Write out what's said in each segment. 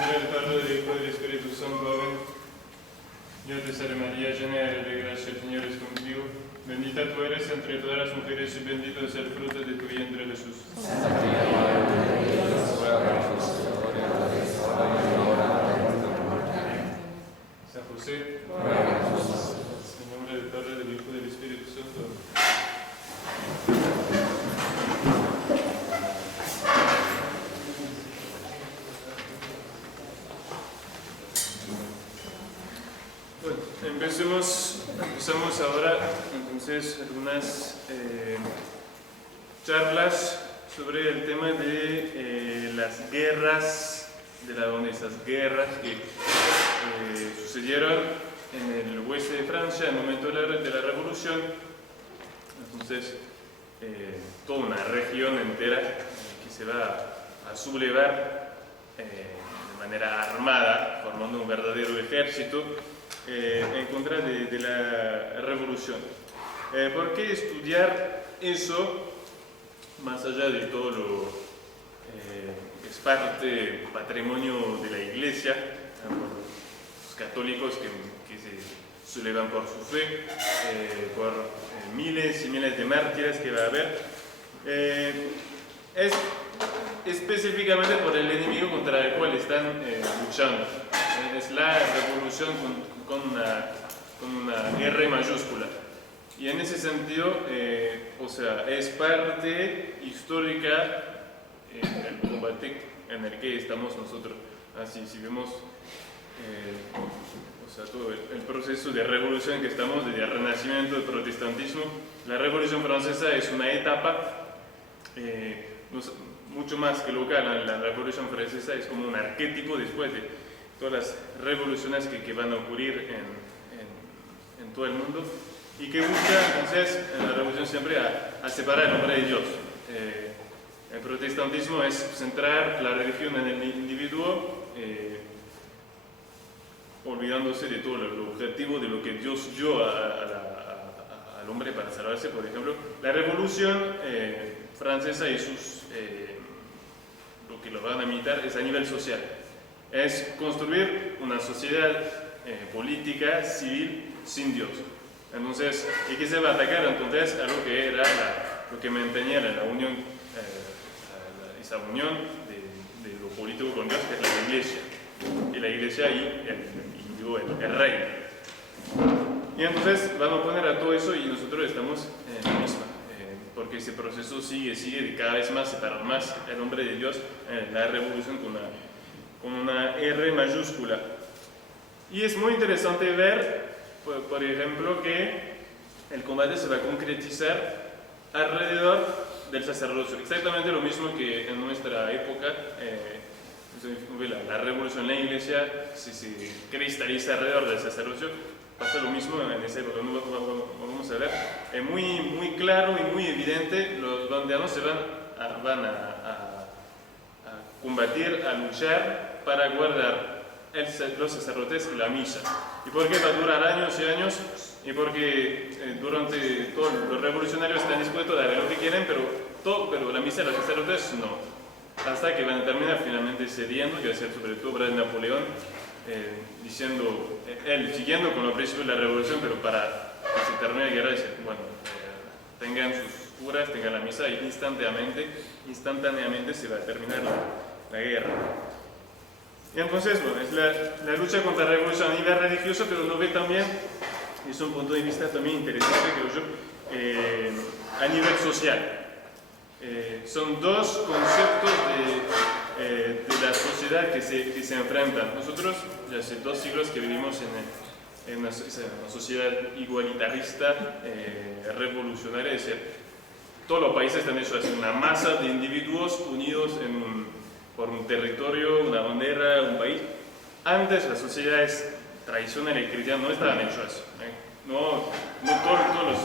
nombre del Padre, del Hijo y del Espíritu Santo. Amén. Dios te salve María, llena eres de gracia, el Señor es contigo. Bendita tú eres entre todas las mujeres y bendito es el fruto de tu vientre, Jesús. Santa María, Madre de Dios, ruega por nosotros pecadores, ahora y en la hora de nuestra muerte. Amén. San José, ruega por nosotros. en nombre del Padre, del Hijo y del Espíritu Santo. Bueno, empezamos ahora entonces algunas charlas sobre el tema de las guerras, de esas guerras que sucedieron en el oeste de Francia en el momento de la Revolución. Entonces, toda una región entera que se va a sublevar de manera armada, formando un verdadero ejército en contra de la revolución. ¿Por qué estudiar eso más allá de todo lo que es parte patrimonio de la Iglesia, por los católicos que se sublevan por su fe, por miles y miles de mártires que va a haber? Es específicamente por el enemigo contra el cual están luchando. Es la revolución con una R mayúscula. Y en ese sentido, es parte histórica del combate en el que estamos nosotros. Así, si vemos todo el proceso de revolución que estamos, de renacimiento del protestantismo, la Revolución Francesa es una etapa mucho más que local. La Revolución Francesa es como un arquetipo después de todas las revoluciones que van a ocurrir en todo el mundo, y que busca entonces en la revolución siempre a separar el hombre de Dios. El protestantismo es centrar la religión en el individuo, olvidándose de todo el objetivo de lo que Dios dio al hombre para salvarse. Por ejemplo, la Revolución Francesa y lo que lo van a imitar es a nivel social. Es construir una sociedad política, civil, sin Dios. Entonces, ¿y qué se va a atacar? Entonces, a lo que era lo que mantenía la unión, esa unión de lo político con Dios, que es la Iglesia. Y la Iglesia y el rey. Y entonces van a poner a todo eso, y nosotros estamos en la misma. Porque ese proceso sigue de cada vez más separar más el hombre de Dios, la revolución con una R mayúscula. Y es muy interesante ver, por ejemplo, que el combate se va a concretizar alrededor del sacerdocio. Exactamente lo mismo que en nuestra época, la revolución en la Iglesia se cristaliza alrededor del sacerdocio. Pasa lo mismo en esa época. Vamos a ver, es muy claro y muy evidente. Los bandeanos se van a combatir, a luchar para guardar los sacerdotes y la misa. ¿Y por qué va a durar años y años? Y porque durante todos los revolucionarios están dispuestos a dar lo que quieren, pero la misa de los sacerdotes no. Hasta que van a terminar finalmente cediendo, que va a ser sobre todo obra de Napoleón, diciendo, él siguiendo con los principios de la revolución, pero para que se termine la guerra, dice, bueno, tengan sus curas, tengan la misa, y instantáneamente se va a terminar la guerra. Y entonces, bueno, es la lucha contra la revolución a nivel religioso, pero uno ve también, y es un punto de vista también interesante, creo yo, a nivel social. Son dos conceptos de la sociedad que se enfrentan. Nosotros ya hace 2 siglos que vivimos en una sociedad igualitarista, revolucionaria, es decir, todos los países están hechos así, una masa de individuos unidos por un territorio, una bandera, un país. Antes las sociedades tradicionales y cristianas no estaban hechas así. No todos los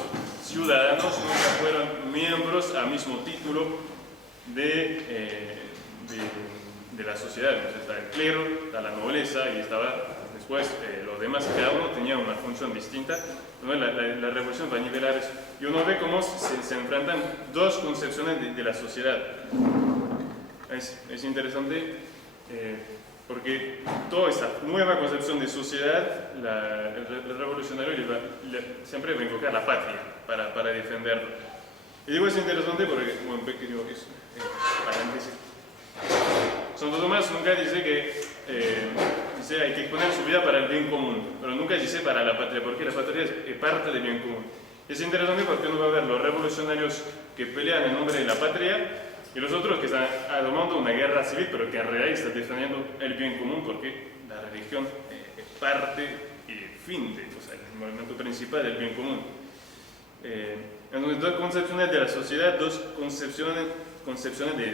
ciudadanos nunca fueron miembros al mismo título de la sociedad. Entonces está el clero, está la nobleza, y estaba después los demás. Cada uno tenía una función distinta. La revolución va a nivelar eso. Y uno ve cómo se enfrentan dos concepciones de la sociedad. Es interesante porque toda esa nueva concepción de sociedad, el revolucionario siempre va a invocar la patria para defenderlo. Y digo, es interesante porque, un pequeño paréntesis, Santo Tomás nunca dice que dice hay que exponer su vida para el bien común, pero nunca dice para la patria, porque la patria es parte del bien común. Es interesante porque uno va a ver los revolucionarios que pelean en nombre de la patria y los otros que están tomando una guerra civil, pero que en realidad están defendiendo el bien común, porque la religión es parte y fin o sea, el movimiento principal del bien común. Entonces, dos concepciones de la sociedad, dos concepciones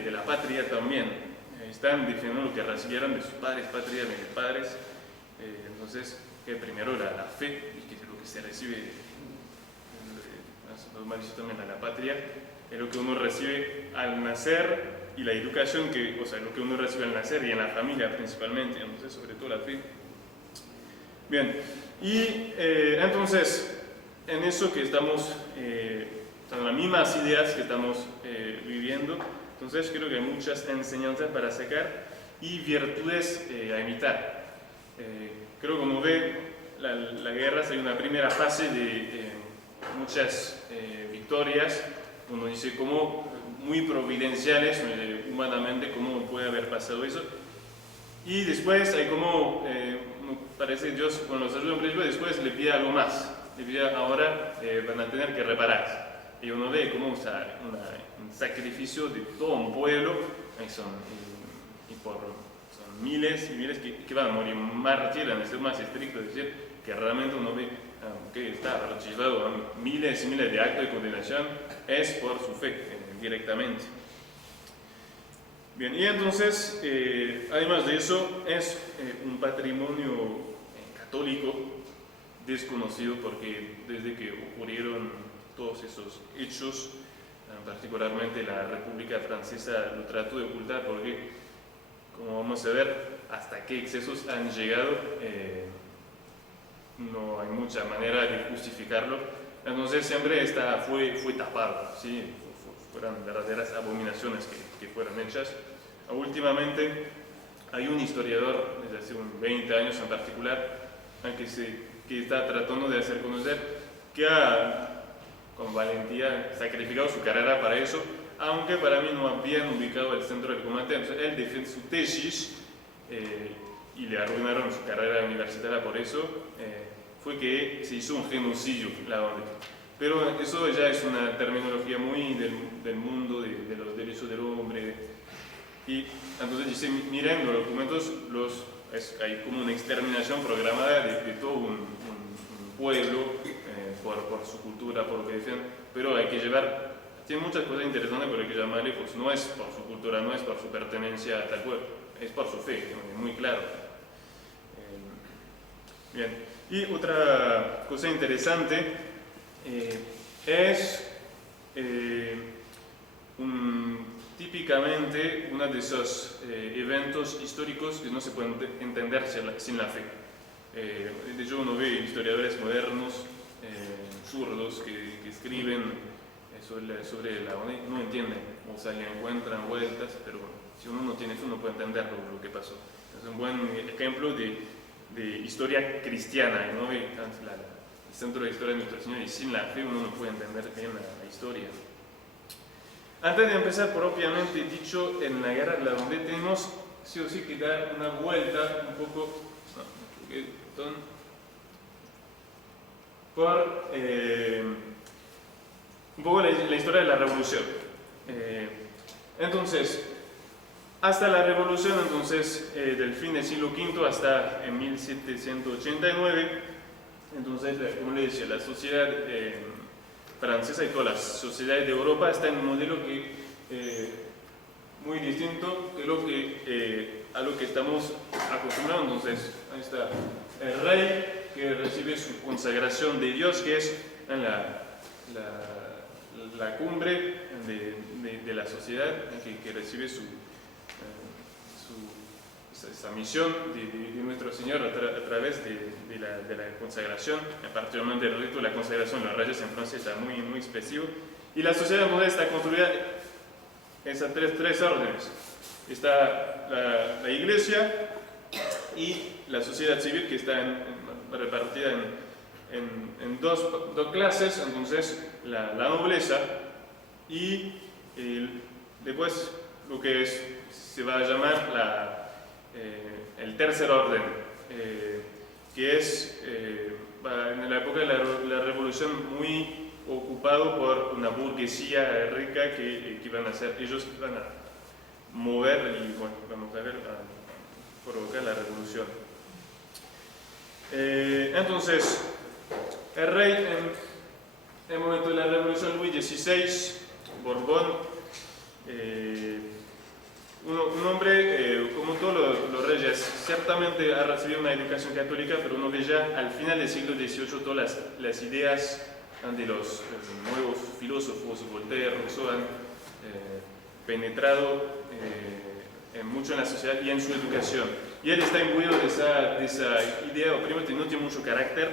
de la patria también. Están defendiendo lo que recibieron de sus padres, patria, de mis padres. Entonces, que primero la fe, y que es lo que se recibe, normalizo también a la patria, es lo que uno recibe al nacer y la educación, o sea, lo que uno recibe al nacer y en la familia principalmente, entonces sobre todo la fe. Bien, y entonces, en eso que estamos, son las mismas ideas que estamos viviendo, entonces creo que hay muchas enseñanzas para sacar y virtudes a imitar. Creo que como ve, la guerra es una primera fase de muchas victorias. Uno dice como muy providenciales, humanamente, cómo puede haber pasado eso. Y después hay como, parece Dios, cuando los ayuda en principio, después le pide algo más. Le pide ahora van a tener que reparar. Y uno ve como un sacrificio de todo un pueblo, son miles y miles que van a morir mártires, en ser más estricto, es decir, que realmente uno ve que está archivado miles y miles de actos de condenación, es por su fe directamente. Bien, y entonces, además de eso, es un patrimonio católico desconocido, porque desde que ocurrieron todos esos hechos, particularmente la República Francesa lo trató de ocultar, porque, como vamos a ver, hasta qué excesos han llegado, no hay mucha manera de justificarlo. Entonces siempre fue tapado, ¿sí? Fueron verdaderas abominaciones que fueron hechas. Últimamente hay un historiador, desde hace unos 20 años en particular, que está tratando de hacer conocer que con valentía sacrificado su carrera para eso, aunque para mí no habían ubicado el centro del combate. Entonces él defiende su tesis y le arruinaron su carrera universitaria por eso. Fue que se hizo un genocidio, pero eso ya es una terminología muy del mundo de los derechos del hombre. Y entonces dice, miren los documentos, hay como una exterminación programada de todo un pueblo por su cultura, por lo que defienden, pero hay que tiene muchas cosas interesantes, pero hay que llamarle, pues no es por su cultura, no es por su pertenencia a tal pueblo, es por su fe, muy claro. Bien. Y otra cosa interesante es típicamente uno de esos eventos históricos que no se pueden entender sin la fe. De hecho, uno ve historiadores modernos, zurdos, que escriben sobre la ONU, no entienden, o sea, le encuentran vueltas, pero si uno no tiene fe, no puede entender lo que pasó. Es un buen ejemplo de historia cristiana, ¿no? El centro de la historia de nuestro Señor, y sin la fe uno no puede entender bien la historia. Antes de empezar propiamente dicho en la guerra, donde tenemos sí o sí que dar una vuelta un poco por un poco la historia de la revolución. Entonces, hasta la revolución, entonces, del fin del siglo V hasta en 1789, entonces, como le decía, la sociedad francesa y todas las sociedades de Europa están en un modelo muy distinto de a lo que estamos acostumbrados. Entonces, ahí está el rey que recibe su consagración de Dios, que es en la cumbre de la sociedad, que recibe esa misión de nuestro Señor a través de la consagración, particularmente el rito de la consagración de los reyes en Francia está muy, muy expresivo. Y la sociedad moderna está construida en esas tres órdenes. Está la iglesia, y la sociedad civil, que está repartida en dos clases. Entonces la nobleza y después lo que se va a llamar el tercer orden, que es en la época de la revolución muy ocupado por una burguesía rica que van a ser ellos que van a mover y bueno, vamos a ver, a provocar la revolución. Entonces, el rey en el momento de la revolución, Luis XVI, Borbón, un hombre, como todos los reyes, ciertamente ha recibido una educación católica, pero uno ve ya al final del siglo XVIII todas las ideas de los nuevos filósofos, Voltaire, Rousseau, han penetrado mucho en la sociedad y en su educación. Y él está imbuido de esa idea, o primero no tiene mucho carácter,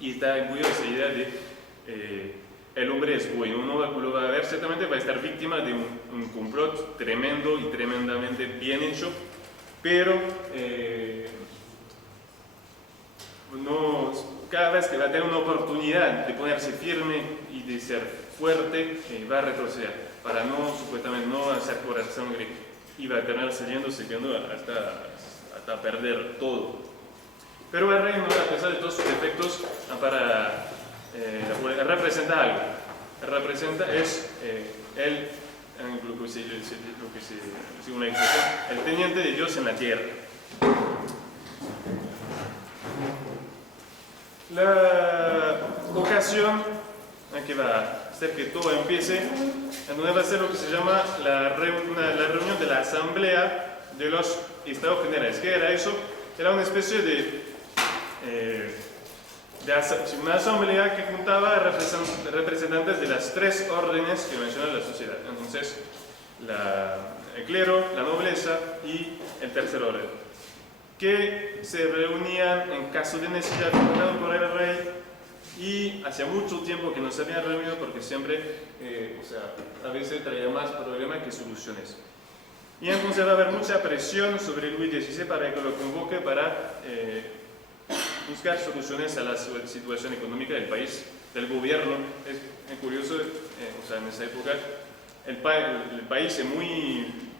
y está imbuido de esa idea de el hombre es bueno. Uno lo va a ver, ciertamente va a estar víctima de un complot tremendo y tremendamente bien hecho, pero cada vez que va a tener una oportunidad de ponerse firme y de ser fuerte, va a retroceder para supuestamente no hacer correr sangre, y va a terminar cediendo hasta perder todo. Pero el rey, a pesar de todos sus defectos, representa algo. Representa una expresión, el teniente de Dios en la tierra. La ocasión en que va a hacer que todo empiece, en donde va a ser lo que se llama la reunión de la Asamblea de los Estados Generales. ¿Qué era eso? Era una especie de una asamblea que juntaba representantes de las tres órdenes que menciona la sociedad. Entonces, el clero, la nobleza y el tercer orden, que se reunían en caso de necesidad, gobernado por el rey, y hacía mucho tiempo que no se habían reunido porque siempre, a veces traía más problemas que soluciones. Y entonces va a haber mucha presión sobre Luis XVI para que lo convoque para buscar soluciones a la situación económica del país, del gobierno. Es curioso, en esa época el país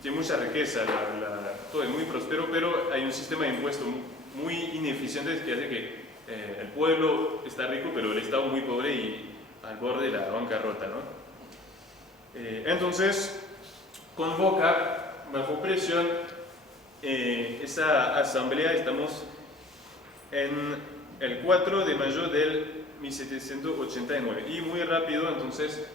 tiene mucha riqueza, todo es muy próspero, pero hay un sistema de impuestos muy ineficiente que hace que el pueblo está rico, pero el Estado muy pobre y al borde de la bancarrota, ¿no? Entonces convoca bajo presión esa asamblea. Estamos en el 4 de mayo del 1789 y muy rápido entonces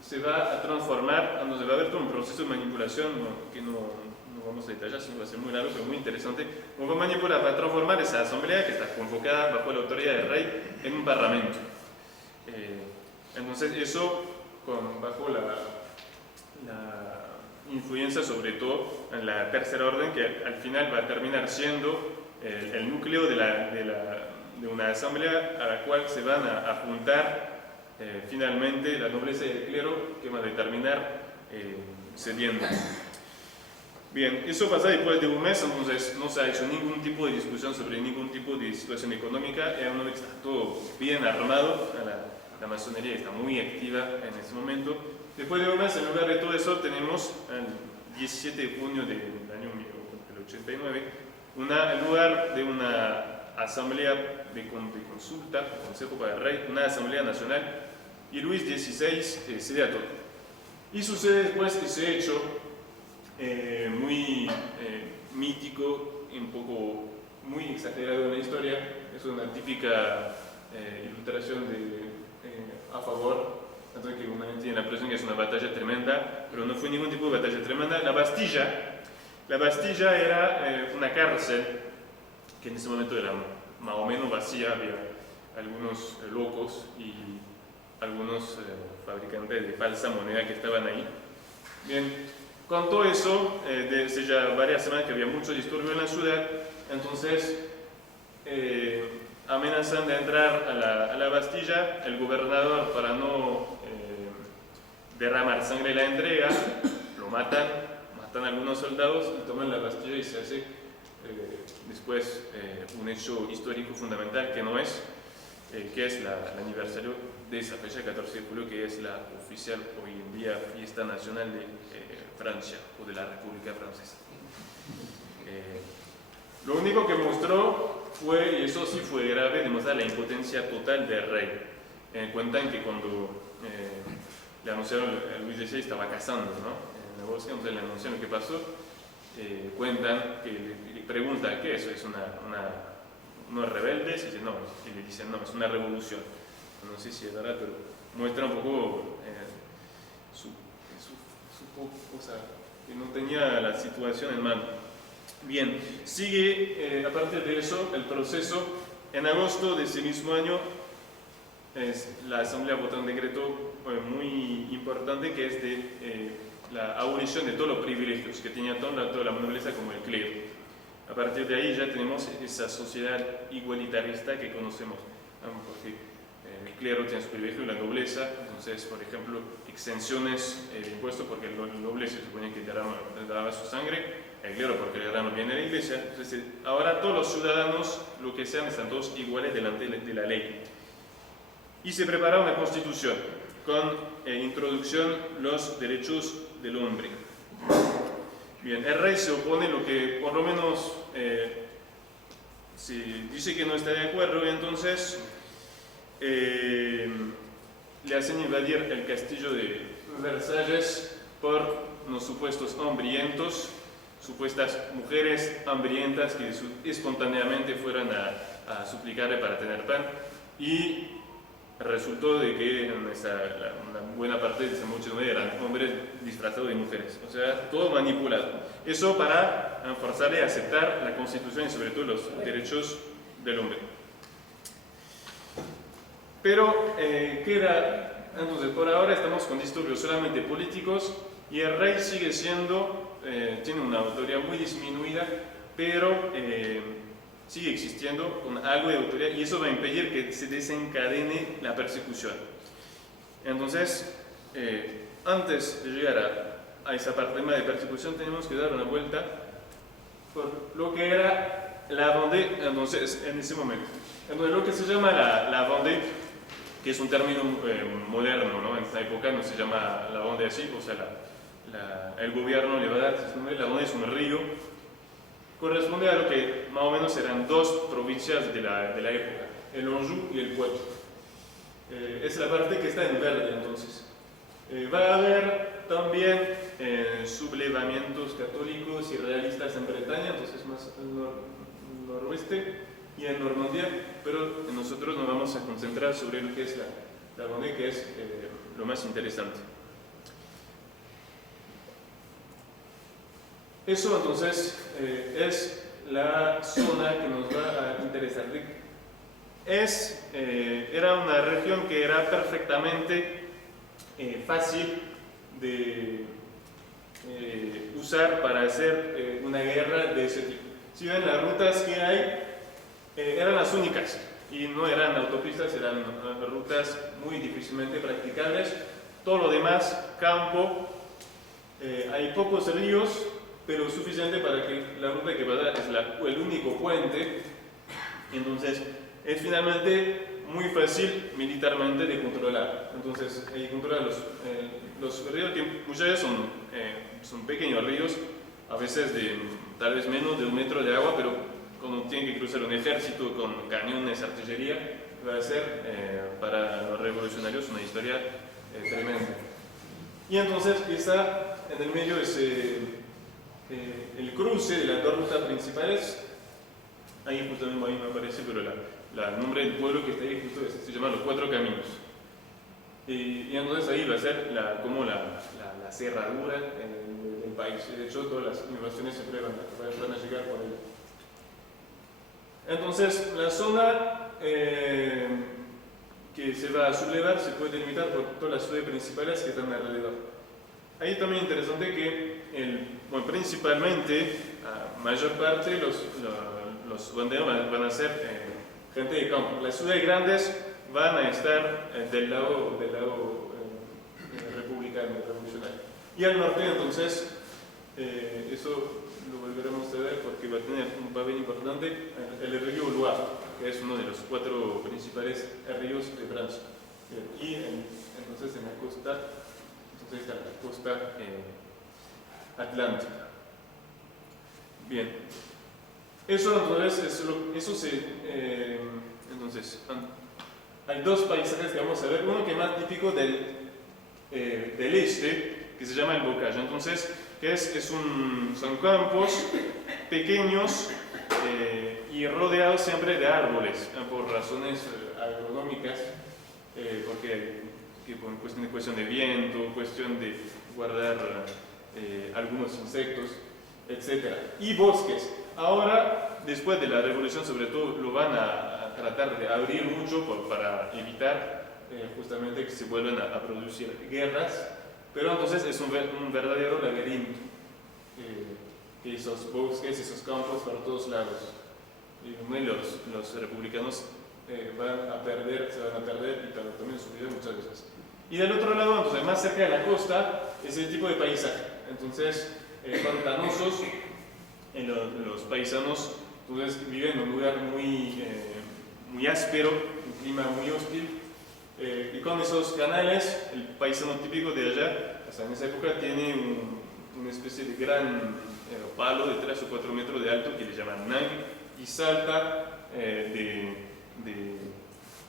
se va a transformar, donde va a haber todo un proceso de manipulación que no vamos a detallar, sino va a ser muy largo pero muy interesante. Cómo va a manipular, va a transformar esa asamblea que está convocada bajo la autoridad del rey en un parlamento. Entonces eso bajo la influencia sobre todo en la tercera orden, que al final va a terminar siendo el núcleo de una asamblea a la cual se van a juntar finalmente la nobleza y el clero, que van a terminar cediendo. Bien, eso pasa después de un mes, entonces no se ha hecho ningún tipo de discusión sobre ningún tipo de situación económica. Era un hombre que está todo bien armado, la masonería está muy activa en ese momento. Después de un mes, en lugar de todo eso, tenemos el 17 de junio del año 89, en lugar de una asamblea de consulta, consejo para el rey, una asamblea nacional, y Luis XVI cede a todo. Y sucede después ese hecho muy mítico, un poco muy exagerado en la historia. Es una típica ilustración a favor, tanto que una tiene la impresión que es una batalla tremenda, pero no fue ningún tipo de batalla tremenda. La Bastilla era una cárcel que en ese momento era más o menos vacía, había algunos locos y algunos fabricantes de falsa moneda que estaban ahí. Bien, con todo eso, desde ya varias semanas que había mucho disturbio en la ciudad, entonces amenazan de entrar a la Bastilla. El gobernador, para no derramar sangre, la entrega, lo matan a algunos soldados y toman la Bastilla y se hace después un hecho histórico fundamental que no es, que es el aniversario de esa fecha, 14 de julio, que es la oficial hoy en día fiesta nacional de Francia o de la República Francesa. Lo único que mostró fue, y eso sí fue grave, demostrar la impotencia total del rey. Cuentan que cuando le anunciaron a Luis XVI estaba cazando, ¿no? En la bolsa, entonces le anunciaron qué pasó. Cuentan que le pregunta qué es, ¿es unos rebeldes? Y dice, no, y le dicen, no, es una revolución. No sé si es verdad, pero muestra un poco o sea, que no tenía la situación en mano. Bien, sigue a partir de eso el proceso. En agosto de ese mismo año la Asamblea vota un decreto muy importante que es de la abolición de todos los privilegios que tenía toda la nobleza como el clero. A partir de ahí ya tenemos esa sociedad igualitarista que conocemos, porque el clero tiene su privilegio y la nobleza, entonces, por ejemplo, exenciones de impuestos porque el noble se suponía que daba su sangre, el clero porque le daban bien a la iglesia. Entonces, ahora todos los ciudadanos, lo que sean, están todos iguales delante de la ley. Y se prepara una constitución con introducción los derechos del hombre. Bien, el rey se opone, lo que por lo menos si dice que no está de acuerdo, y entonces le hacen invadir el castillo de Versalles por unos supuestos hambrientos, supuestas mujeres hambrientas que espontáneamente fueran a suplicarle para tener pan, y resultó de que una buena parte de esa muchedumbre eran hombres disfrazados de mujeres, o sea, todo manipulado. Eso para forzarle a aceptar la Constitución y sobre todo los derechos del hombre. Pero entonces por ahora estamos con disturbios solamente políticos y el rey sigue siendo, tiene una autoridad muy disminuida, pero sigue existiendo con algo de autoridad y eso va a impedir que se desencadene la persecución. Entonces, antes de llegar a esa parte de persecución tenemos que dar una vuelta por lo que era la Vendée, entonces, en ese momento. Entonces, lo que se llama la Vendée, que es un término moderno, ¿no? En esta época no se llama la Vendée así, o sea, el gobierno le va a dar ese nombre. La Vendée es un río, corresponde a lo que más o menos eran dos provincias de la época, el Anjou y el Poitou. Es la parte que está en verde, entonces. Va a haber también sublevamientos católicos y realistas en Bretaña, entonces más al noroeste y en Normandía, pero nosotros nos vamos a concentrar sobre lo que es la Vendée, que es lo más interesante. Eso entonces es la zona que nos va a interesar. Era una región que era perfectamente fácil de usar para hacer una guerra de ese tipo. Si ven, las rutas que hay eran las únicas y no eran autopistas, eran rutas muy difícilmente practicables. Todo lo demás, campo, hay pocos ríos, pero suficiente para que la ruta que va a dar es el único puente. Entonces es finalmente muy fácil militarmente de controlar. Entonces hay que controlar los ríos, que muchas veces son pequeños ríos, a veces de tal vez menos de 1 metro de agua, pero cuando tiene que cruzar un ejército con cañones, artillería, va a ser para los revolucionarios una historia tremenda. Y entonces está en el medio el cruce de las dos rutas principales. Ahí justo mismo ahí me aparece, pero el nombre del pueblo que está ahí justo se llama Los Cuatro Caminos. Y entonces ahí va a ser como la cerradura del país. De hecho, todas las invasiones siempre van a llegar por ahí. Entonces, la zona que se va a sublevar se puede delimitar por todas las ciudades principales que están alrededor. Ahí también es interesante que, principalmente, a mayor parte los banderos van a ser gente de campo. Las ciudades grandes van a estar del lado republicano, revolucionario. Y al norte, entonces, Eso lo volveremos a ver porque va a tener un papel importante el río Loire, que es uno de los 4 principales ríos de Francia. Y entonces en la costa, entonces está la costa atlántica. Bien, eso entonces, entonces hay 2 paisajes que vamos a ver, uno que es más típico del este, que se llama el bocage. Entonces, son campos pequeños y rodeados siempre de árboles, por razones agronómicas, porque por cuestión de viento, cuestión de guardar algunos insectos, etc. Y bosques. Ahora, después de la revolución, sobre todo, lo van a tratar de abrir mucho para evitar justamente que se vuelvan a producir guerras, pero entonces es un verdadero laberinto, que esos bosques, esos campos por todos lados. Y los republicanos se van a perder y también sufrieron muchas veces. Y del otro lado, entonces, más cerca de la costa, es el tipo de paisaje. Entonces, pantanosos, los paisanos entonces, viven en un lugar muy áspero, un clima muy hostil, y con esos canales, el paisano típico de allá, hasta en esa época, tiene una especie de gran palo de 3 o 4 metros de alto que le llaman nang, y salta de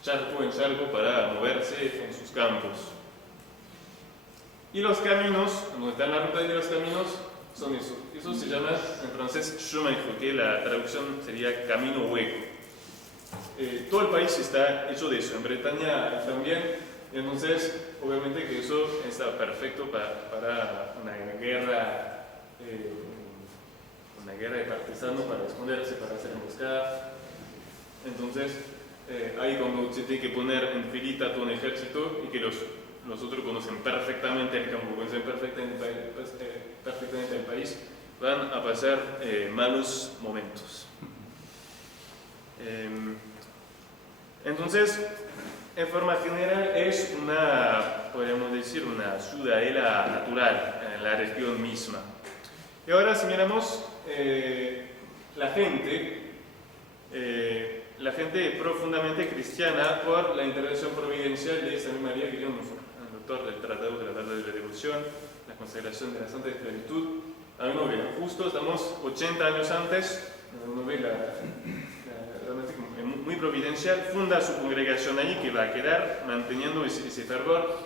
charco en charco para moverse en sus campos. Y los caminos, donde está en la ruta de los caminos, son eso. Eso se llama en francés chemin, que la traducción sería camino hueco. Todo el país está hecho de eso, en Bretaña también. Entonces, obviamente que eso está perfecto para una guerra de partisanos, para esconderse, para hacer emboscada. Entonces, ahí cuando se tiene que poner en filita todo un ejército y que los otros conocen perfectamente el campo, conocen perfectamente el país, van a pasar malos momentos. Entonces, en forma general, es podríamos decir, una ciudadela natural en la región misma. Y ahora, si miramos la gente profundamente cristiana por la intervención providencial de San María Guillaume, el autor del Tratado de la Verdad de la Devoción, la consagración de la Santa Esclavitud. Hay una novela, justo estamos 80 años antes, una novela realmente muy providencial, funda su congregación allí que va a quedar manteniendo ese fervor.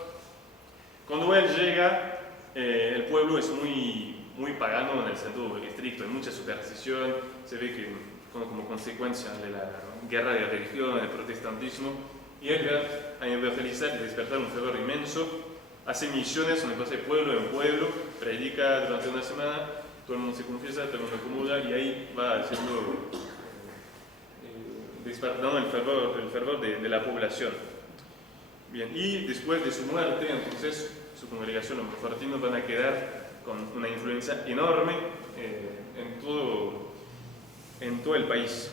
Cuando él llega, el pueblo es muy pagano en el sentido estricto, hay mucha superstición, se ve que como consecuencia de la guerra de religión, del protestantismo, y él va a evangelizar y despertar un fervor inmenso, hace misiones donde pasa de pueblo en pueblo, predica durante una semana, todo el mundo se confiesa, todo el mundo acomoda, y ahí va haciendo, despertando el fervor de la población. Bien, y después de su muerte, entonces, su congregación, los monfortinos, van a quedar con una influencia enorme en todo el país.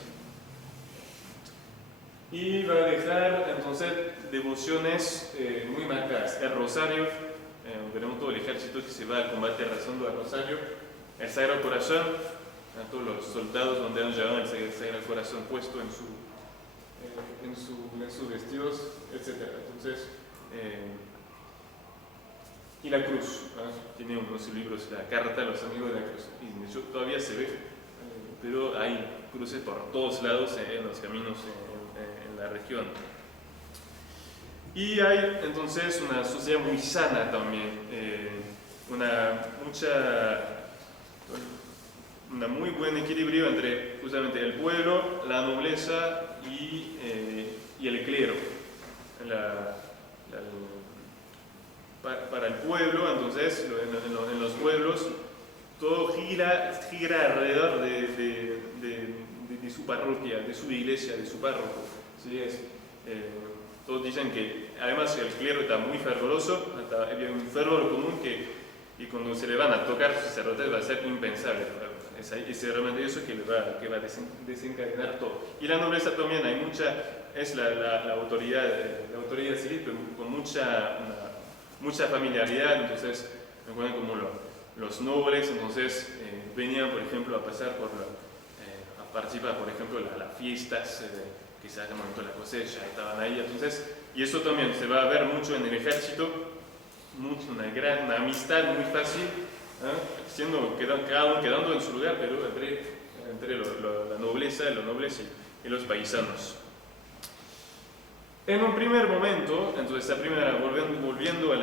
Y va a dejar entonces devociones muy marcadas. El rosario, veremos todo el ejército que se va al combate rezando al rosario. El Sagrado Corazón, a todos los soldados donde han llevado el Sagrado Corazón puesto en sus vestidos, etc. Entonces, y la cruz, ¿no? Tiene unos libros, la carta a los amigos de la cruz, y de hecho todavía se ve, pero hay cruces por todos lados en los caminos en la región. Y hay entonces una sociedad muy sana también, un muy buen equilibrio entre justamente el pueblo, la nobleza y el clero. Para el pueblo, entonces, en los pueblos, todo gira alrededor de su parroquia, de su iglesia, de su párroco. ¿Sí? Todos dicen que, además, el clero está muy fervoroso, había un fervor común y cuando se le van a tocar sus sacerdotes va a ser impensable. Es realmente eso que va a desencadenar todo. Y la nobleza también, es la autoridad civil, pero con mucha familiaridad, entonces me acuerdo como los nobles entonces venían, por ejemplo, a pasar a participar, por ejemplo, las fiestas que se hagan momento de la cosecha, estaban ahí, entonces, y eso también se va a ver mucho en el ejército, una amistad muy fácil, quedando en su lugar, pero entre la nobleza, los nobles y los paisanos. En un primer momento, entonces volviendo a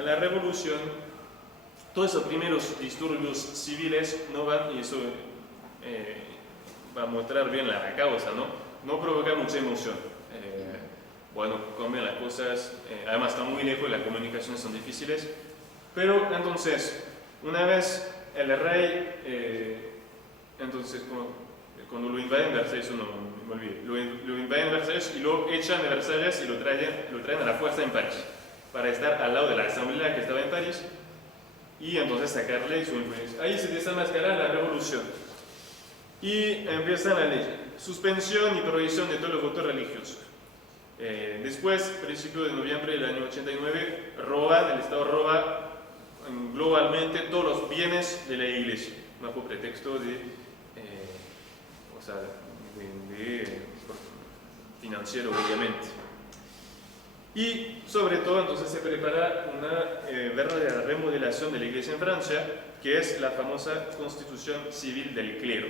la revolución, todos esos primeros disturbios civiles no van, y eso va a mostrar bien la causa, no provoca mucha emoción. Bueno, cambian las cosas, además está muy lejos, las comunicaciones son difíciles, pero entonces, una vez el rey, entonces cuando lo invaden Versalles, eso no me olvidé, lo invaden Versalles y lo echan de Versalles y lo traen a la fuerza en París, para estar al lado de la asamblea que estaba en París y entonces sacarle su influencia. Ahí se desenmascara la revolución y empieza la ley, suspensión y prohibición de todos los votos religiosos. Después, principio de noviembre del año 89, el Estado roba globalmente todos los bienes de la iglesia, bajo pretexto de financiero, obviamente. Y sobre todo, entonces se prepara una verdadera remodelación de la iglesia en Francia, que es la famosa Constitución Civil del Clero,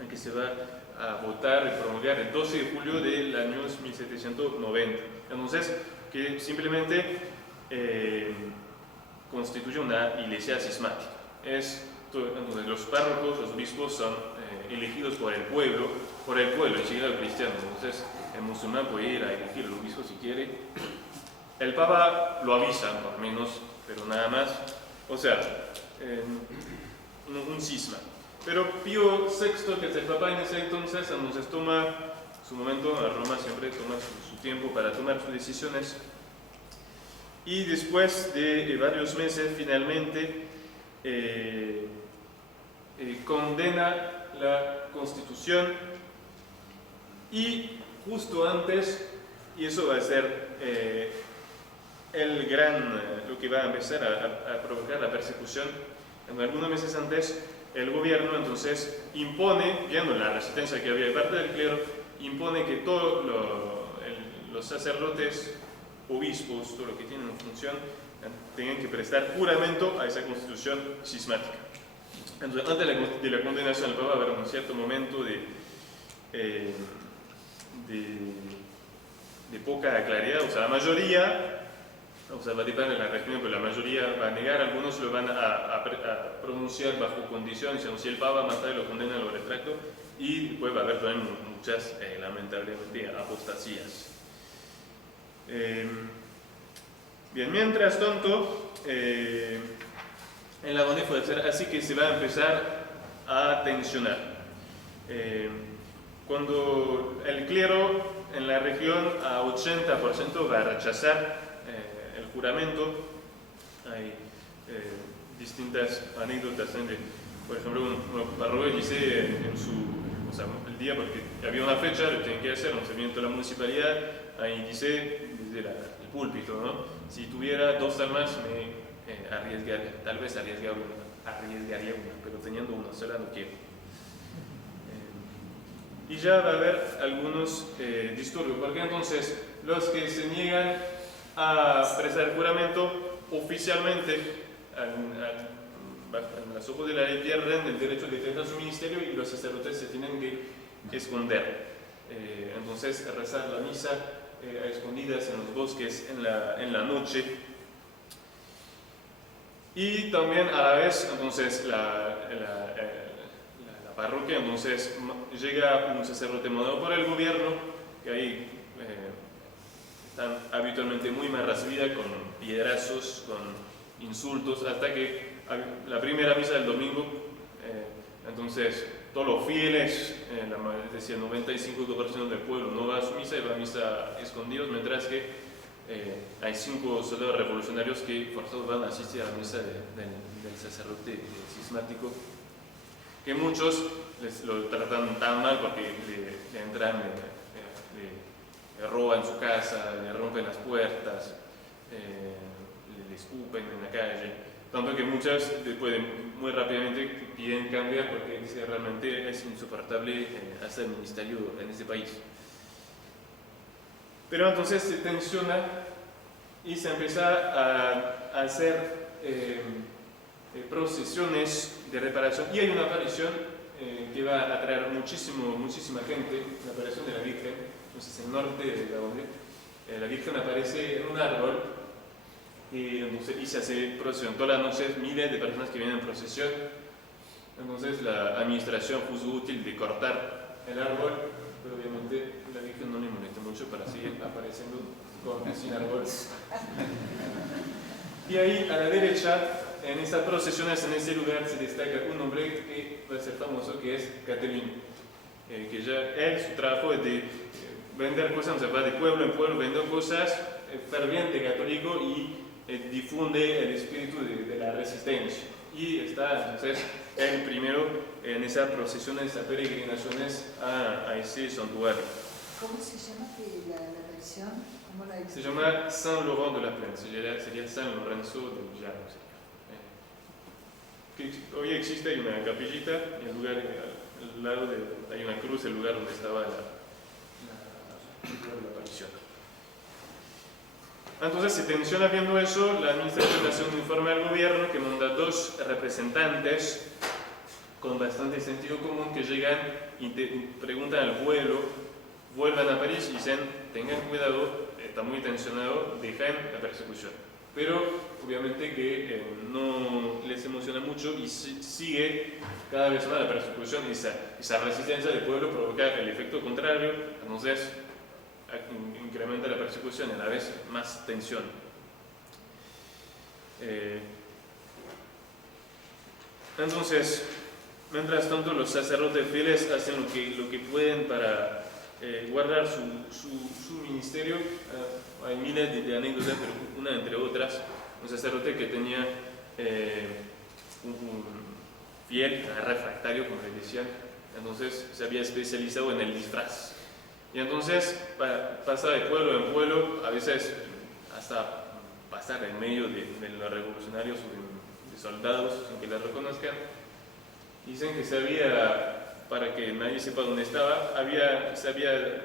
en que se va a votar y promulgar el 12 de julio del año 1790. Entonces, que simplemente constituye una iglesia cismática. Entonces, los párrocos, los obispos son elegidos por el pueblo y sigue al cristiano. Entonces, el musulmán puede ir a elegir al obispo si quiere. El Papa lo avisa, por lo menos, pero nada más. O sea, un cisma. Pero Pío VI, que es el Papa en ese entonces toma su momento. Roma siempre toma su tiempo para tomar sus decisiones. Y después de varios meses, finalmente, condena la Constitución y justo antes, y eso va a ser lo que va a empezar a provocar la persecución, en algunos meses antes, el gobierno entonces impone, viendo la resistencia que había de parte del clero, impone que todos los sacerdotes, obispos, todo lo que tienen función, tengan que prestar juramento a esa constitución cismática. Entonces, antes de la condenación del Papa va a haber un cierto momento de poca claridad, o sea, la mayoría, va a depender de la región, pero la mayoría va a negar, algunos lo van a pronunciar bajo condiciones, si el Papa más tarde lo condena, lo retracto, y después va a haber también muchas, lamentablemente, apostasías. Bien, mientras tanto, en la Vendée puede ser así que se va a empezar a tensionar. Cuando el clero en la región a 80% va a rechazar el juramento, hay distintas anécdotas. Por ejemplo, un párroco dice el día, porque había una fecha, lo tienen que hacer, un seguimiento de la municipalidad, ahí dice desde el púlpito, ¿no? Si tuviera 2 almas me arriesgaría, tal vez arriesgaría una, pero teniendo una sola no quiero. Y ya va a haber algunos disturbios, porque entonces los que se niegan a prestar el juramento oficialmente en los ojos de la ley pierden el derecho de defender su ministerio y los sacerdotes se tienen que esconder. Entonces rezar la misa a escondidas en los bosques en la noche. Y también a la vez, entonces, la parroquia, entonces llega un sacerdote mandado por el gobierno, que ahí están habitualmente muy mal recibida, con piedrazos, con insultos, hasta que la primera misa del domingo, entonces todos los fieles, decía 95% del pueblo no va a su misa y va a misa escondidos, mientras que hay 5 soldados revolucionarios que forzados van a asistir a la misa del sacerdote cismático, que muchos lo tratan tan mal porque le entran, le roban su casa, le rompen las puertas, le escupen en la calle. tanto que muchas después muy rápidamente piden cambiar porque dice realmente es insoportable hacer ministerio en ese país. Pero entonces se tensiona y se empieza a hacer procesiones de reparación, y hay una aparición que va a atraer muchísima gente, la aparición de la Virgen. Entonces en el norte de Gabón, la Virgen aparece en un árbol y se hace procesión. Todas las noches miles de personas que vienen en procesión. Entonces la administración puso útil de cortar el árbol, pero obviamente la Virgen no le molesta mucho para seguir apareciendo sin árbol. Y ahí a la derecha, en esas procesiones, en ese lugar, se destaca un hombre que va a ser famoso, que es Catelyn. Que ya su trabajo es de vender cosas, o sea, va de pueblo en pueblo vendiendo cosas, ferviente católico, y difunde el espíritu de la resistencia. Y está entonces el primero en esas procesiones, esas peregrinaciones a ese santuario. ¿Cómo se llama la versión? ¿Cómo la Se llama Saint Laurent de la Plaine, sería San Lorenzo del Llano. Que hoy existe, hay una capillita, y el lugar, al lado hay una cruz, el lugar donde estaba la aparición. Entonces se tensiona viendo eso, la administración hace un informe al gobierno que manda 2 representantes con bastante sentido común que llegan y preguntan al pueblo, vuelvan a París y dicen, tengan cuidado, está muy tensionado, dejen la persecución. Pero obviamente que no les emociona mucho y sigue cada vez más la persecución, y esa resistencia del pueblo provoca el efecto contrario, entonces incrementa la persecución y a la vez más tensión. Entonces, mientras tanto, los sacerdotes fieles hacen lo que pueden para guardar su ministerio. Hay miles de anécdotas, pero una entre otras, un sacerdote que tenía un fiel refractario, como le decían, entonces se había especializado en el disfraz. Y entonces pasa de pueblo en pueblo, a veces hasta pasar en medio de los revolucionarios o de soldados sin que la reconozcan. Dicen que para que nadie sepa dónde estaba, se había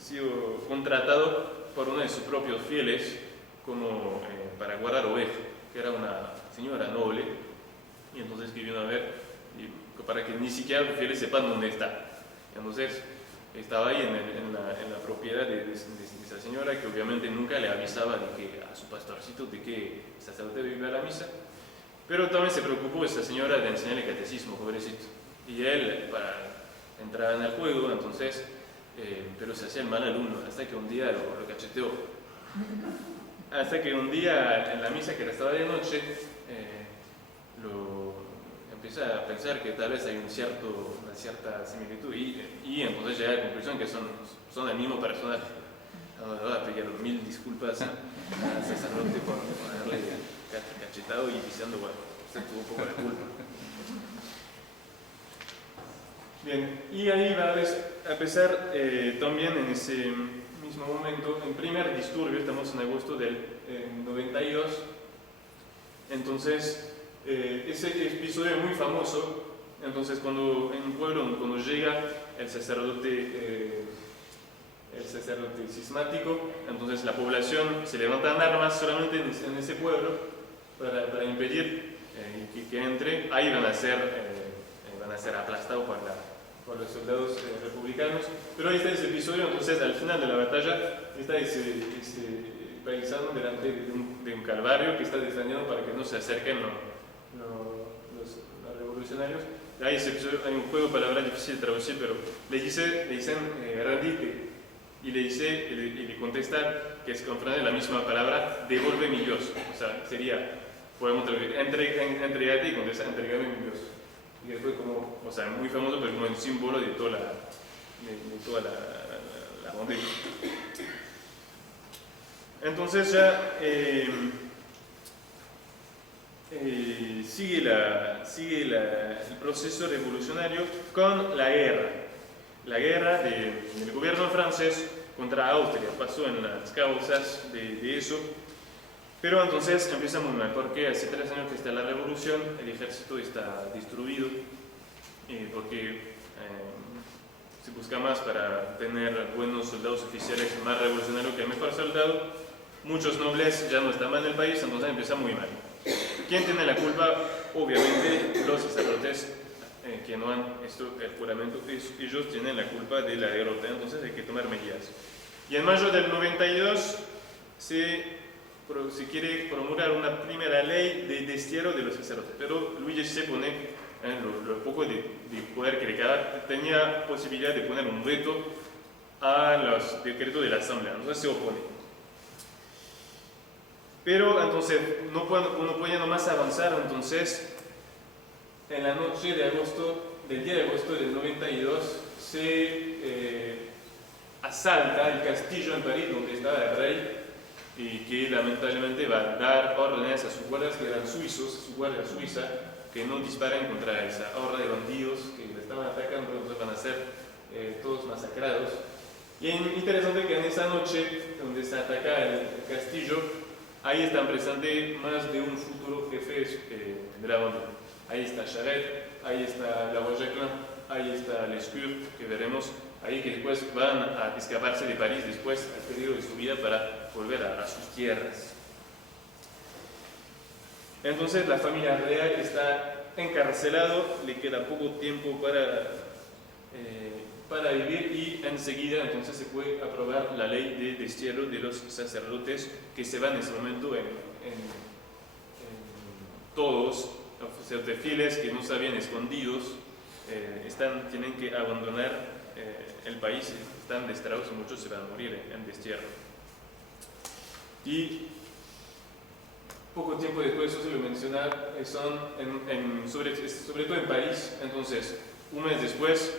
sido contratado por uno de sus propios fieles como para guardar ovejas, que era una señora noble, y entonces que vino a ver para que ni siquiera los fieles sepan dónde está. Entonces estaba ahí en la propiedad de esa señora, que obviamente nunca le avisaba a su pastorcito de que el sacerdote iba a la misa, pero también se preocupó esa señora de enseñarle catecismo, pobrecito. Y él, para entrar en el juego, entonces, pero se hacía el mal alumno, hasta que un día lo cacheteó. Hasta que un día en la misa, que era estaba de noche, lo empieza a pensar que tal vez hay una cierta similitud, y entonces llega a la conclusión que son el mismo personaje. Voy a pedir 1000 disculpas al sacerdote por haberle cachetado y diciendo, bueno, usted tuvo un poco la culpa. Bien, y ahí va a empezar también en ese mismo momento, en primer disturbio, estamos en agosto del 92, entonces ese episodio es muy famoso. Entonces en un pueblo, cuando llega el sacerdote cismático, entonces la población se levanta en armas solamente en ese pueblo para impedir que entre. Ahí van a ser aplastados por los soldados republicanos. Pero ahí está ese episodio. Entonces al final de la batalla está ese paisano delante de un calvario que está defendiendo para que no se acerquen los revolucionarios. Ahí hay un juego de palabras difícil de traducir, pero le dicen rendite, y le contestan que es con la misma palabra, devuelve mi Dios. O sea, podemos traducir, entregate, y contesta, entregame mi Dios. Y fue como, o sea, muy famoso, pero como un símbolo de toda la bondad. Entonces ya sigue el proceso revolucionario con la guerra del gobierno francés contra Austria. Pasó en las causas de eso, Pero entonces empieza muy mal, porque hace 3 años que está la revolución, el ejército está destruido, porque se busca más para tener buenos soldados oficiales, más revolucionarios que el mejor soldado. Muchos nobles ya no están más en el país, entonces empieza muy mal. ¿Quién tiene la culpa? Obviamente los sacerdotes que no han hecho el juramento. Ellos tienen la culpa de la derrota, entonces hay que tomar medidas. Y en mayo del 92 se quiere promulgar una primera ley de destierro de los sacerdotes, pero Luis XVI pone lo poco de poder que le queda, tenía posibilidad de poner un veto a los decretos de la Asamblea, entonces se opone. Pero entonces no podía nomás avanzar, entonces en la noche de agosto, del día de agosto del 92, se asalta el castillo en París donde estaba el rey, y que lamentablemente va a dar órdenes a sus guardias que eran suizos, su guardia suiza, que no disparen contra esa horda de bandidos que le estaban atacando, entonces van a ser todos masacrados. Y es interesante que en esa noche donde se ataca el castillo, ahí están presentes más de un futuro jefe de la banda. Ahí está Charette, ahí está la Rocheclin, ahí está Lescure, que veremos ahí, que después van a escaparse de París después al peligro de su vida para volver a sus tierras. Entonces la familia real está encarcelado, le queda poco tiempo para vivir, y enseguida entonces se puede aprobar la ley de destierro de los sacerdotes que se van en ese momento en todos los sacerdotes fieles que no se habían escondidos, tienen que abandonar el país, están desterrados y muchos se van a morir en destierro. Y poco tiempo después, eso se lo menciona, son sobre todo en París. Entonces, un mes después,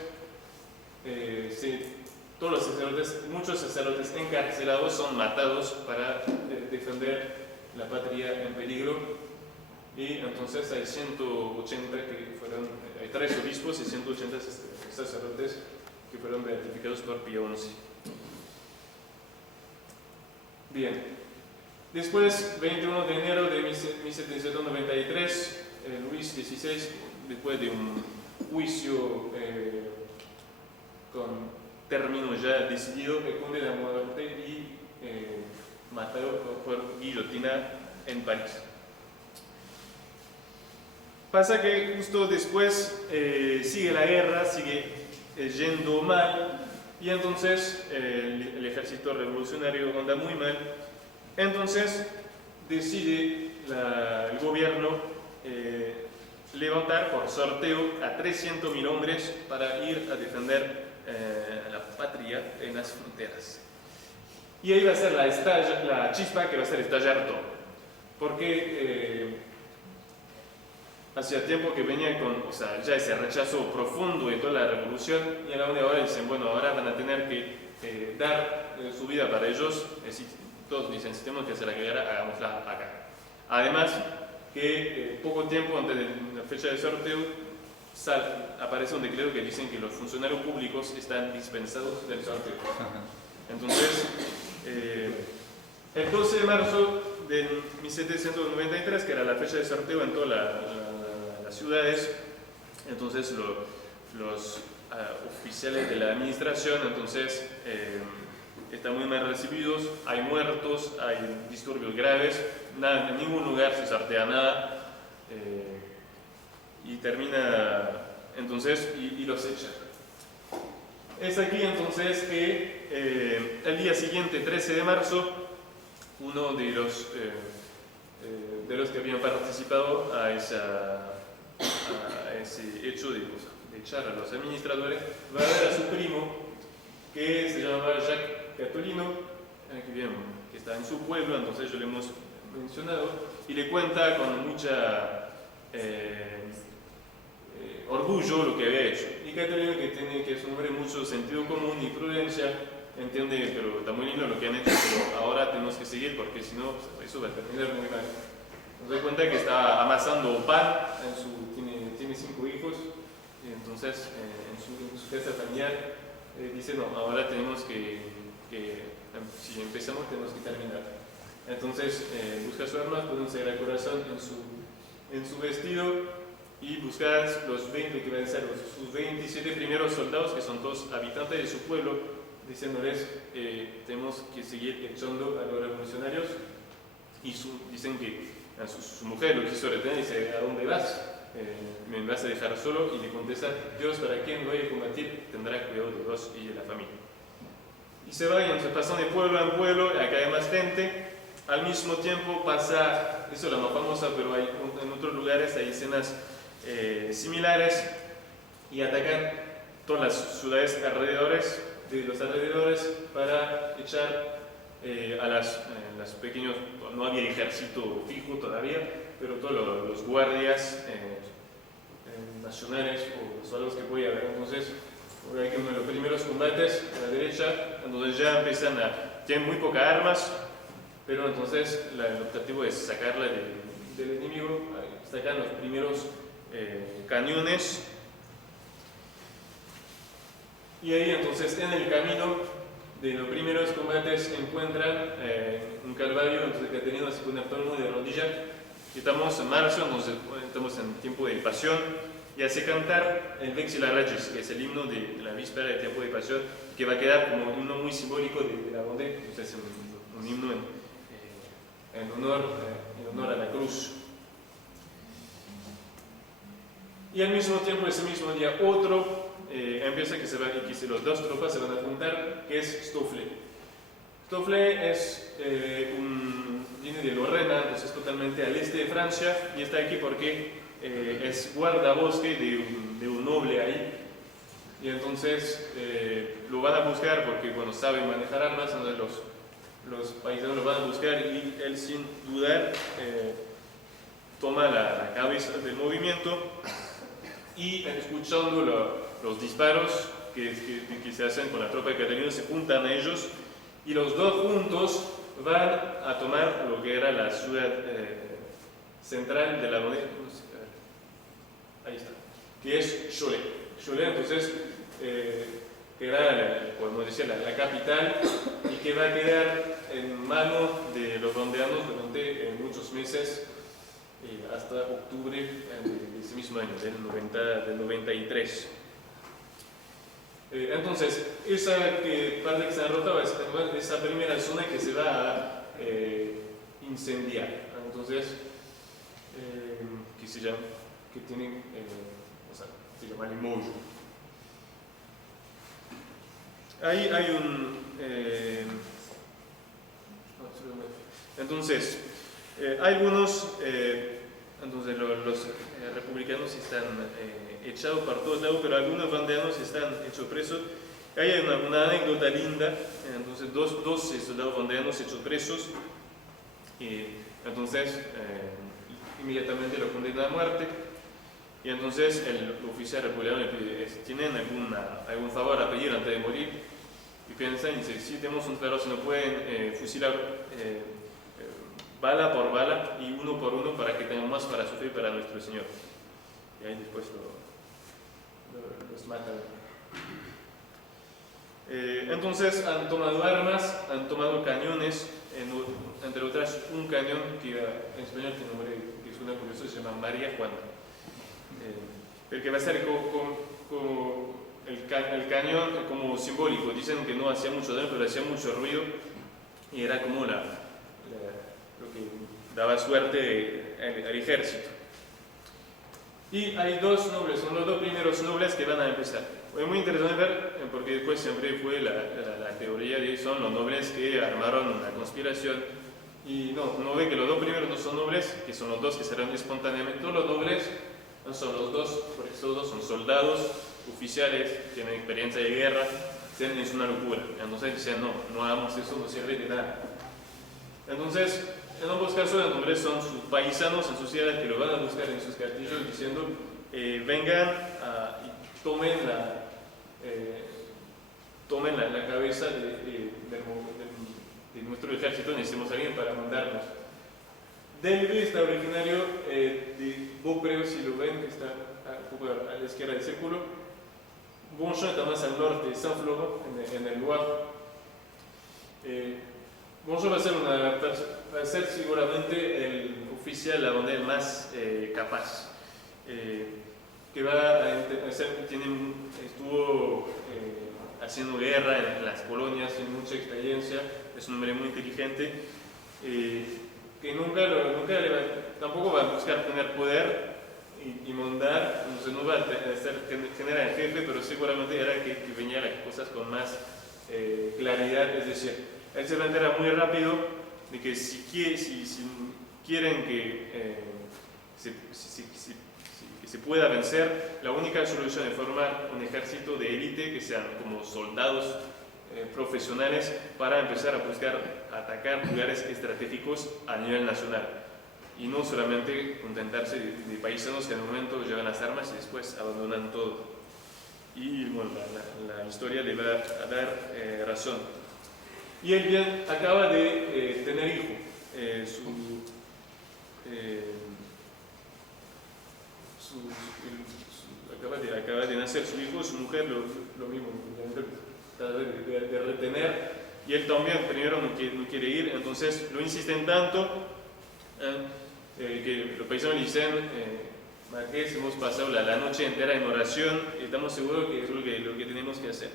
todos los sacerdotes, muchos sacerdotes encarcelados son matados para defender la patria en peligro. Y entonces hay 180 hay 3 obispos y 180 sacerdotes que fueron beatificados por Pío XI. Bien. Después, 21 de enero de 1793, Luis XVI, después de un juicio con término ya decidido, le condena a muerte y matado por guillotina en París. Pasa que justo después sigue la guerra, sigue yendo mal, y entonces el ejército revolucionario anda muy mal. Entonces decide el gobierno levantar por sorteo a 300.000 hombres para ir a defender la patria en las fronteras. Y ahí va a ser la chispa que va a hacer estallar todo. Porque hacía tiempo que venía ya ese rechazo profundo de toda la revolución, y a la una hora dicen, bueno, ahora van a tener que dar su vida para ellos. Todos dicen, si tenemos que hacer la guerra, hagámosla acá. Además, que poco tiempo antes de la fecha de sorteo, aparece un decreto que dicen que los funcionarios públicos están dispensados del sorteo. Entonces, el 12 de marzo de 1793, que era la fecha de sorteo en todas las ciudades, entonces los oficiales de la administración, entonces, están muy mal recibidos, hay muertos, hay disturbios graves, en ningún lugar se sortea nada, y termina entonces y los echan. Es aquí entonces que el día siguiente, 13 de marzo, uno de los que habían participado a ese hecho de echar a los administradores, va a ver a su primo, que se llamaba Jacques Catolino, que está en su pueblo, entonces yo le hemos mencionado, y le cuenta con mucha orgullo lo que había hecho. Y Catolino, que es un hombre de mucho sentido común y prudencia, entiende, pero está muy lindo lo que han hecho, pero ahora tenemos que seguir porque si no, eso va a terminar muy mal. Nos da cuenta que está amasando pan, tiene 5 hijos, y entonces en su casa familiar dice, no, ahora tenemos si empezamos tenemos que terminar. Entonces busca su arma, ponerse el corazón en su vestido y buscar los 20 que van a ser sus 27 primeros soldados, que son todos habitantes de su pueblo, diciéndoles tenemos que seguir echando a los revolucionarios. Y dicen que a su mujer lo quiso retener y dice, ¿a dónde vas? Me vas a dejar solo, y le contesta, Dios para quien voy a combatir tendrá cuidado de vos y de la familia. Y se va, y entonces pasan de pueblo en pueblo, acá hay más gente. Al mismo tiempo pasa, eso es la más famosa, pero en otros lugares hay escenas similares, y atacan todas las ciudades de los alrededores para echar a las pequeños, no había ejército fijo todavía, pero todos los guardias nacionales o los soldados que podía haber. Entonces, hay que uno de los primeros combates a la derecha, donde ya tienen muy pocas armas, pero entonces el objetivo es sacarla del enemigo. Sacan los primeros cañones, y ahí entonces en el camino de los primeros combates encuentran un calvario, entonces Caterina se pone todo el mundo de rodillas. Estamos en marzo, entonces estamos en tiempo de pasión, y hace cantar el Vexila Rachis, que es el himno de la víspera del tiempo de pasión, que va a quedar como un himno muy simbólico de la bondad. Entonces un himno en honor a la cruz. Y al mismo tiempo, ese mismo día, otro empieza que los dos tropas se van a juntar, que es Stoffle. Stoffle viene de Lorena, entonces totalmente al este de Francia, y está aquí porque es guardabosque de un noble ahí. Y entonces lo van a buscar porque, bueno, saben manejar armas, entonces los paisanos lo van a buscar, y él sin dudar toma la cabeza del movimiento, y escuchando los disparos que se hacen con la tropa de Caterina, se juntan a ellos, y los dos juntos van a tomar lo que era la ciudad central de la moneda, ahí está, que es Cholet. Cholet, entonces, que era, podemos decir, la capital, y que va a quedar en manos de los rondeanos durante muchos meses, hasta octubre de ese mismo año, del 93. Entonces, esa parte que se ha derrotado es esa primera zona que se va a incendiar. Entonces, se llama Limoges. Ahí hay entonces, algunos, entonces los republicanos están echados por todos lados, pero algunos bandeanos están hechos presos. Ahí hay una anécdota linda, entonces dos soldados bandeanos hechos presos, y entonces inmediatamente lo condenan a muerte, y entonces el oficial republicano le pide, ¿tienen algún favor a pedir antes de morir? Y piensan y dicen, sí, tenemos un favor, si no pueden fusilar bala por bala y uno por uno, para que tengan más para sufrir para nuestro Señor. Y ahí después los matan. Entonces han tomado armas, han tomado cañones, entre otras un cañón que en español tiene un nombre que suena curioso, se llama María Juana, pero que va a ser como el cañón como simbólico. Dicen que no hacía mucho daño, pero hacía mucho ruido, y era como lo que daba suerte al ejército. Y hay dos nobles, son los dos primeros nobles que van a empezar. Es muy interesante ver, porque después siempre fue la teoría de son los nobles que armaron una conspiración, y no ve que los dos primeros no son nobles, que son los dos que serán espontáneamente. Todos los nobles no son los dos, porque todos dos son soldados, oficiales, tienen experiencia de guerra, es una locura. Entonces dicen, no hagamos eso, no sirve de nada. Entonces, en ambos casos los nobles son sus paisanos en sus ciudades, que lo van a buscar en sus castillos diciendo, vengan y tomen la cabeza de nuestro ejército, necesitamos a alguien para mandarnos. Delve está originario de Beaupré, si lo ven, que está un poco a la izquierda del círculo. Bonchamp está más al norte de Saint-Florent, en el Loire. Bonjour va a ser seguramente el oficial, la bandera más capaz. Que va a ser, estuvo haciendo guerra en las colonias, tiene mucha experiencia, es un hombre muy inteligente, que tampoco va a buscar tener poder y mandar, entonces no va a ser general jefe, pero seguramente era que venía las cosas con más claridad, es decir, él se entera muy rápido de que si quieren que se pueda vencer, la única solución es formar un ejército de élite que sean como soldados profesionales para empezar a buscar atacar lugares estratégicos a nivel nacional y no solamente contentarse de paisanos que en el momento llevan las armas y después abandonan todo. Y bueno, la historia le va a dar razón. Y él bien acaba de tener hijo. Acaba de nacer su hijo, su mujer lo mismo, de retener, y él también primero no quiere ir, entonces lo insisten tanto que los paisanos le dicen, Marqués, hemos pasado la noche entera en oración y estamos seguros que es lo que tenemos que hacer.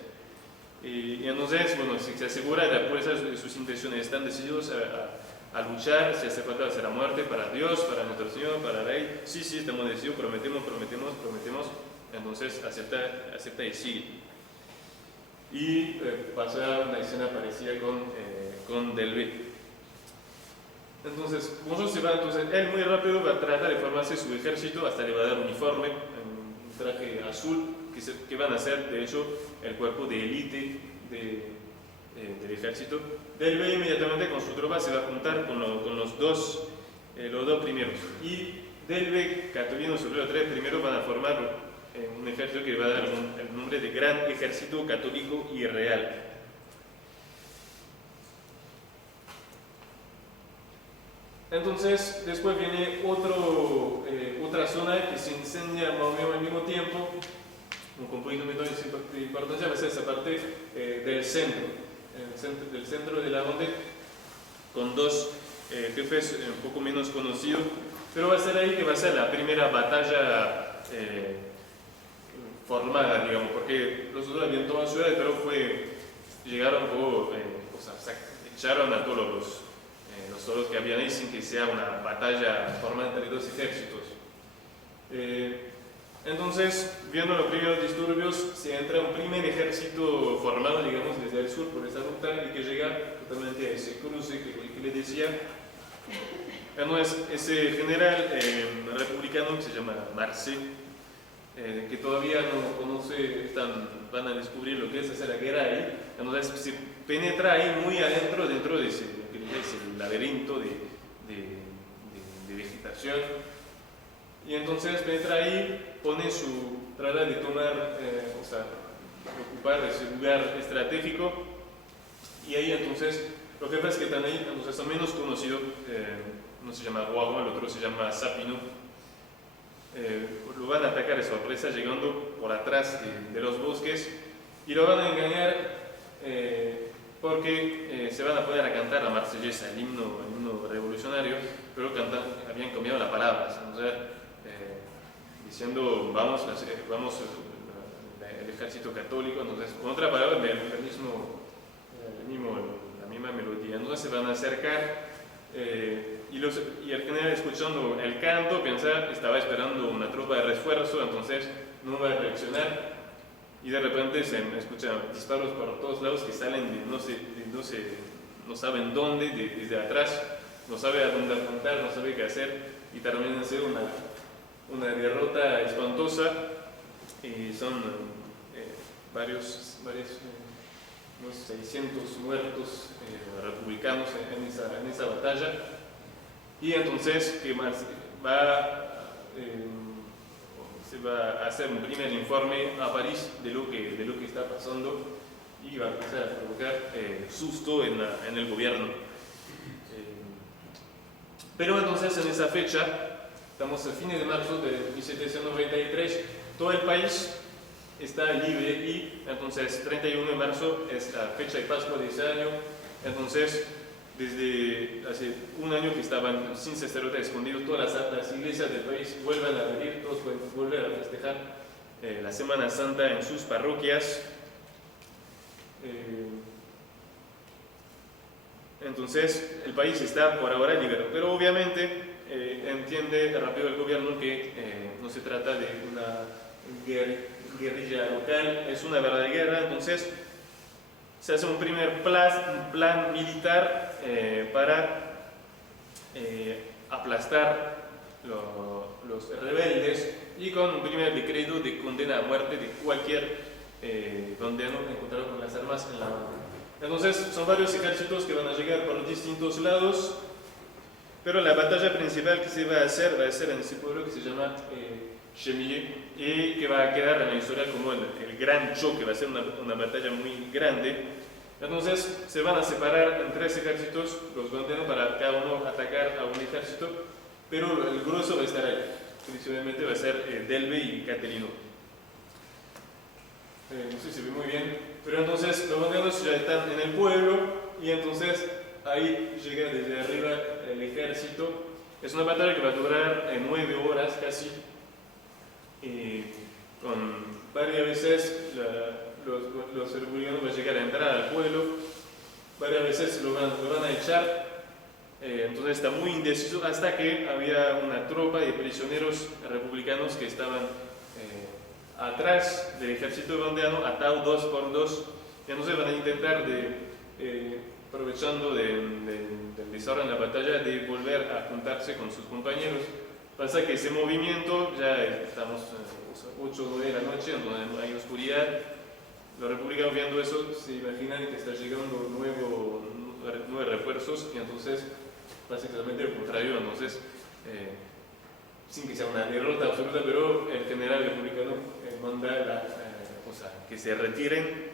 Y entonces, bueno, se asegura de la fuerza de sus intenciones, están decididos a luchar, si hace falta hacer la muerte para Dios, para nuestro Señor, para el Rey. Sí, estamos decididos, prometemos. Entonces acepta y sigue. Y pasa una escena parecida con Delbé. Entonces, él muy rápido va a tratar de formarse su ejército, hasta le va a dar un uniforme, un traje azul, que van a ser, de hecho, el cuerpo de élite del ejército. Delbé inmediatamente con su tropa se va a juntar con los dos primeros. Y Delbé, Catulino sobre los tres primeros van a formar un ejército que le va a dar el nombre de Gran Ejército Católico y Real. Entonces, después viene otra zona que se incendia más o menos al mismo tiempo. Un componente de importancia va a ser esa parte del centro de la donde, con dos jefes un poco menos conocidos, pero va a ser ahí que va a ser la primera batalla formada, digamos, porque los otros habían tomado ciudades, pero llegaron echaron a todos los soldados que habían ahí sin que sea una batalla formada entre dos ejércitos. Entonces, viendo los primeros disturbios, se entra un primer ejército formado, digamos, desde el sur por esa ruta y que llega totalmente a ese cruce que le decía. Entonces, ese general republicano que se llama Marcé, que todavía no conoce, van a descubrir lo que es hacer la guerra ahí, entonces se penetra ahí muy adentro, dentro de ese laberinto de vegetación, y entonces penetra ahí, trata de tomar, ocupar ese lugar estratégico, y ahí entonces los jefes que están ahí entonces son menos conocidos, uno se llama Roaron, el otro se llama Sapino, lo van a atacar de sorpresa llegando por atrás de los bosques y lo van a engañar porque se van a poner a cantar la marsellesa, el himno revolucionario, pero habían cambiado las palabras, o sea, diciendo vamos el ejército católico, entonces con otra palabra la misma melodía, entonces se van a acercar y el general, escuchando el canto, estaba esperando una tropa de refuerzo, entonces no va a reaccionar y de repente se escuchan disparos por todos lados que salen de no saben dónde, desde atrás, no sabe a dónde apuntar, no sabe qué hacer y termina de ser una derrota espantosa y son unos 600 muertos republicanos en esa batalla. Y entonces se va a hacer un primer informe a París de lo que está pasando y va a empezar a provocar susto en el gobierno. Pero entonces en esa fecha, estamos a fines de marzo de 1793, todo el país está libre y entonces 31 de marzo es la fecha de Pascua de ese año, entonces desde hace un año que estaban sin sacerdote escondidos, todas las iglesias del país vuelvan a abrir, todos pueden volver a festejar la Semana Santa en sus parroquias. Entonces el país está por ahora libre, pero obviamente entiende rápido el gobierno que no se trata de una guerrilla local, es una verdadera guerra. Entonces se hace un primer plan militar para aplastar los rebeldes, y con un primer decreto de condena a muerte de cualquier condenado encontrado con las armas en la mano. Entonces son varios ejércitos que van a llegar por distintos lados, pero la batalla principal que se va a hacer en ese pueblo que se llama Chemillé, y que va a quedar en la historia como el gran choque, va a ser una batalla muy grande. Entonces se van a separar en tres ejércitos, los condenan para cada uno atacar a un ejército, pero el grueso va a estar ahí, tradicionalmente va a ser Delve y Caterino. No sé si se ve muy bien, pero entonces los banderos ya están en el pueblo, y entonces ahí llega desde arriba el ejército. Es una batalla que va a durar 9 horas casi, con varias veces los republicanos van a llegar a entrar al pueblo, varias veces lo van a echar. Entonces está muy indeciso, hasta que había una tropa de prisioneros republicanos que estaban atrás del ejército bandeano, atados 2 por 2, y entonces van a intentar, aprovechando del desorden en la batalla, de volver a juntarse con sus compañeros. Pasa que ese movimiento, ya estamos 8 o 9 de la noche, donde hay oscuridad, los republicanos viendo eso se imaginan que está llegando nuevos refuerzos, y entonces pasa exactamente lo contrario. Entonces, sin que sea una derrota absoluta, pero el general republicano manda que se retiren,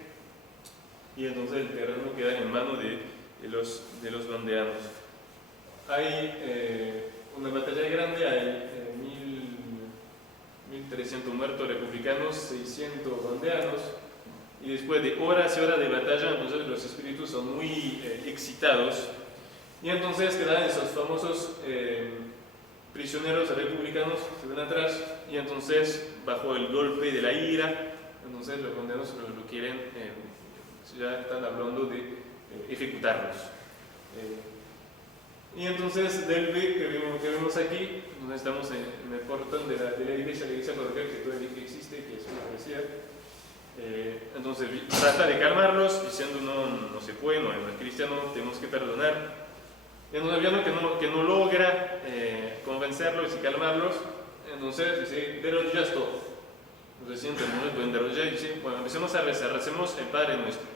y entonces el terreno queda en manos de los bandeanos. Hay una batalla grande, hay 1.300 muertos republicanos, 600 bandeanos, y después de horas y horas de batalla, entonces los espíritus son muy excitados, y entonces quedan esos famosos prisioneros republicanos, se ven atrás, y entonces bajo el golpe de la ira, entonces los condenados lo quieren, ya están hablando de ejecutarlos. Y entonces Delve, que vemos aquí, donde estamos en el portón de la iglesia parroquial, que todavía existe, que es una iglesia, entonces trata de calmarlos, diciendo no se puede, no es cristiano, tenemos que perdonar. Y entonces viendo que no logra convencerlos y calmarlos, entonces dice, de rodillas todo. Entonces sienten, no pueden de rodillas, y dice, bueno, empecemos a rezar, recemos el Padre Nuestro.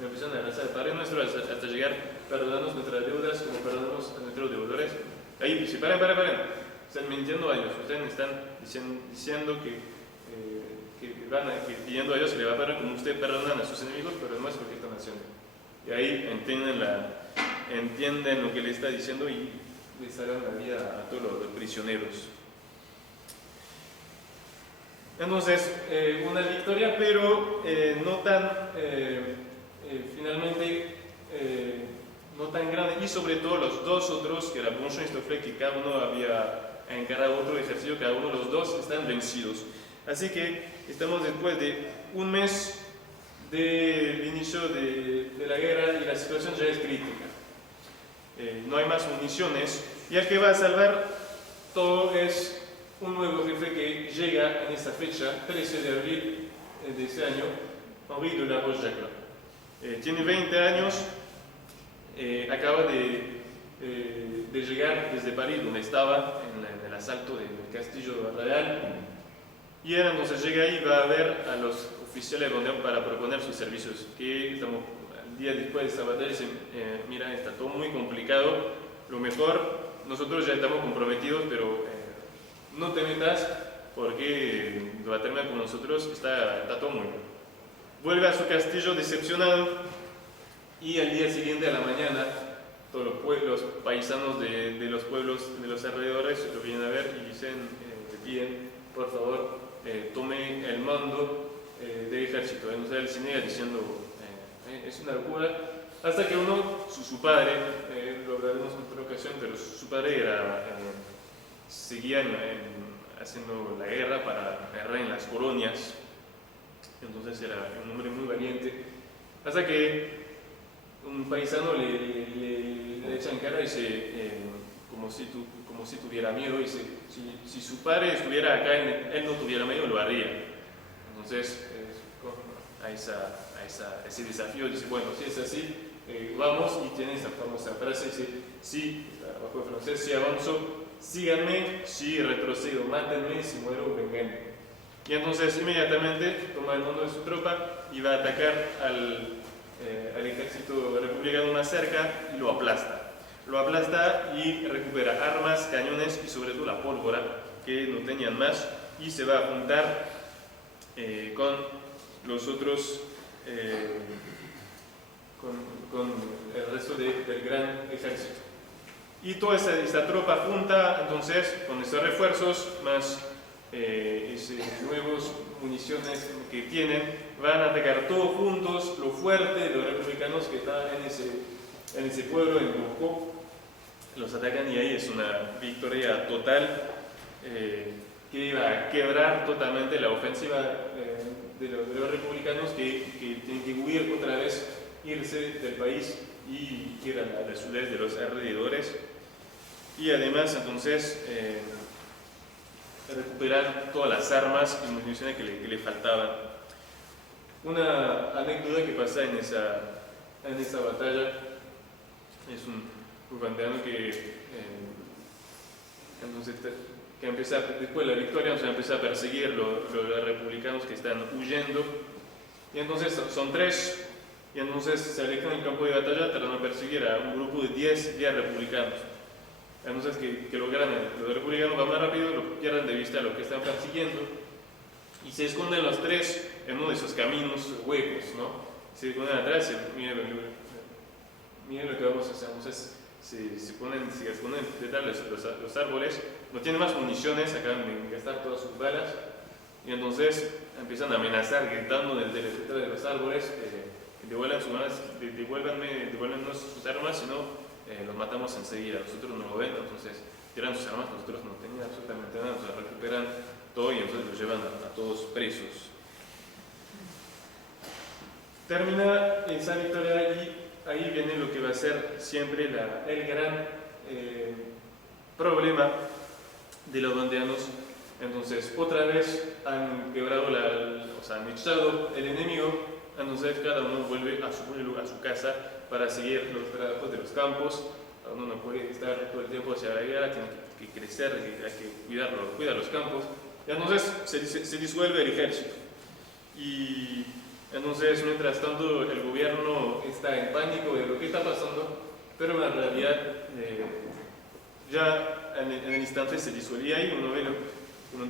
Empiezan a rezar el Padre Nuestro hasta llegar, perdonarnos nuestras deudas como perdonamos a nuestros deudores. Ahí dice, paren. Están mintiendo a ellos, ustedes están diciendo que pidiendo a Dios que le va a perdonar como ustedes perdonan a sus enemigos, pero no es lo que están haciendo. Y ahí entienden lo que le está diciendo, y le salvan la vida a todos los prisioneros. Entonces, una victoria, pero no tan, finalmente, no tan grande, y sobre todo los dos otros, que era Bronchon y Stofflet, que cada uno había encarado otro ejercicio, cada uno de los dos están vencidos. Así que estamos después de un mes del inicio de la guerra, y la situación ya es crítica. No hay más municiones, y el que va a salvar todo es un nuevo jefe que llega en esta fecha, 13 de abril de ese año, Henri de la Roche-Jacquelin. Tiene 20 años, acaba de llegar desde París, donde estaba en el asalto del Castillo Real, y él entonces llega ahí y va a ver a los oficiales bandeanos para proponer sus servicios, que estamos el día después de esta batalla, dice, mira, está todo muy complicado, lo mejor, nosotros ya estamos comprometidos, pero no te metas, porque va a terminar con nosotros, está todo muy bien. Vuelve a su castillo decepcionado, y al día siguiente a la mañana todos los paisanos de los pueblos de los alrededores lo vienen a ver y dicen, le piden, por favor, tome el mando del ejército. Entonces él se niega diciendo, es una locura, hasta que su padre, lo hablaremos en otra ocasión, pero su padre seguía haciendo la guerra para guerra en las colonias, entonces era un hombre muy valiente, hasta que un paisano le echa en cara y dice, como si tuviera miedo, dice, si su padre estuviera acá, él no tuviera miedo, lo haría. Entonces, a ese desafío dice, bueno, si es así, vamos, y tiene esa famosa frase, dice, si, bajo el francés, si avanzo, síganme, si retrocedo, mátenme, si muero, venganme. Y entonces inmediatamente toma el mando de su tropa y va a atacar al ejército republicano más cerca y lo aplasta. Lo aplasta y recupera armas, cañones y sobre todo la pólvora, que no tenían más, y se va a juntar con los otros, con el resto del gran ejército. Y toda esa tropa junta, entonces, con esos refuerzos, más nuevas municiones que tienen, van a atacar todos juntos lo fuerte de los republicanos que está en ese pueblo, en Bocó. Los atacan y ahí es una victoria total que iba a quebrar totalmente la ofensiva de los republicanos que tienen que huir otra vez, irse del país y ir a las ciudades de los alrededores. Y además, entonces, recuperar todas las armas y municiones que le faltaban. Una anécdota que pasa en esa batalla es un ugandeano entonces, que empieza, después de la victoria, empieza a perseguir los republicanos que están huyendo. Y entonces son 3, y entonces se alejan del campo de batalla, tratan de perseguir a un grupo de 10 republicanos. Entonces que los republicanos van más rápido, lo pierden de vista a los que están persiguiendo y se esconden los 3 en uno de esos caminos huecos, ¿no? Se esconden atrás y miren lo que vamos a hacer. Entonces se esconden detrás de los árboles, no tienen más municiones, acaban de gastar todas sus balas y entonces empiezan a amenazar gritando desde detrás de los árboles, devuélvanos sus armas, si no los matamos enseguida. Nosotros no lo ven, entonces tiran sus armas, nosotros no teníamos absolutamente nada, entonces recuperan todo y entonces los llevan a todos presos. Termina esa victoria y ahí viene lo que va a ser siempre el gran problema de los ugandeanos. Entonces otra vez han quebrado, han echado el enemigo, entonces cada uno vuelve a su pueblo, a su casa, para seguir los trabajos de los campos. Uno no puede estar todo el tiempo hacia la guerra, tiene que crecer, hay que cuidar los campos. Y entonces se disuelve el ejército. Y entonces, mientras tanto, el gobierno está en pánico de lo que está pasando, pero en realidad ya en el instante se disuelve. Y uno ve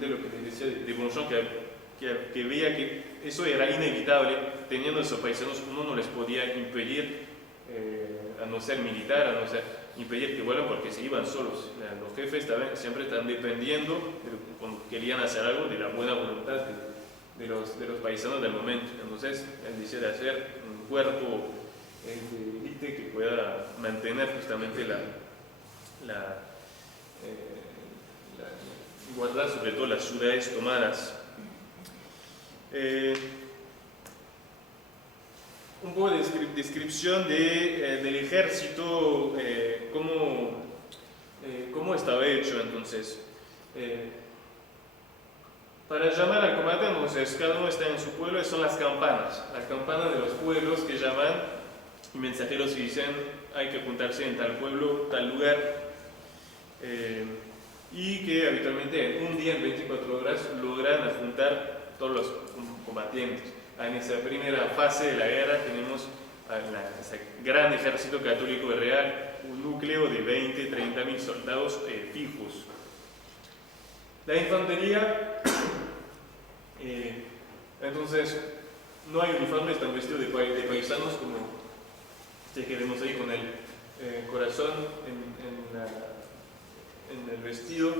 lo que decía de Bonchon, que veía que eso era inevitable, teniendo esos paisanos, uno no les podía impedir, a no ser militar, a no ser impedir que vuelan porque se iban solos. Los jefes siempre están dependiendo, cuando querían hacer algo, de la buena voluntad de los paisanos del momento. Entonces, él decía de hacer un cuerpo de élite que pueda mantener justamente guardar sobre todo las ciudades tomadas. Un poco de descripción del ejército, cómo estaba hecho. Entonces, para llamar al combate, entonces cada uno está en su pueblo, son las campanas de los pueblos que llaman, y mensajeros que dicen hay que juntarse en tal pueblo, tal lugar, y que habitualmente en un día, en 24 horas, logran juntar todos los combatientes. En esa primera fase de la guerra tenemos ese gran ejército católico real, un núcleo de 20-30 mil soldados fijos. La infantería, entonces, no hay uniformes, están vestidos de paisanos como este que vemos ahí con el corazón en el vestido.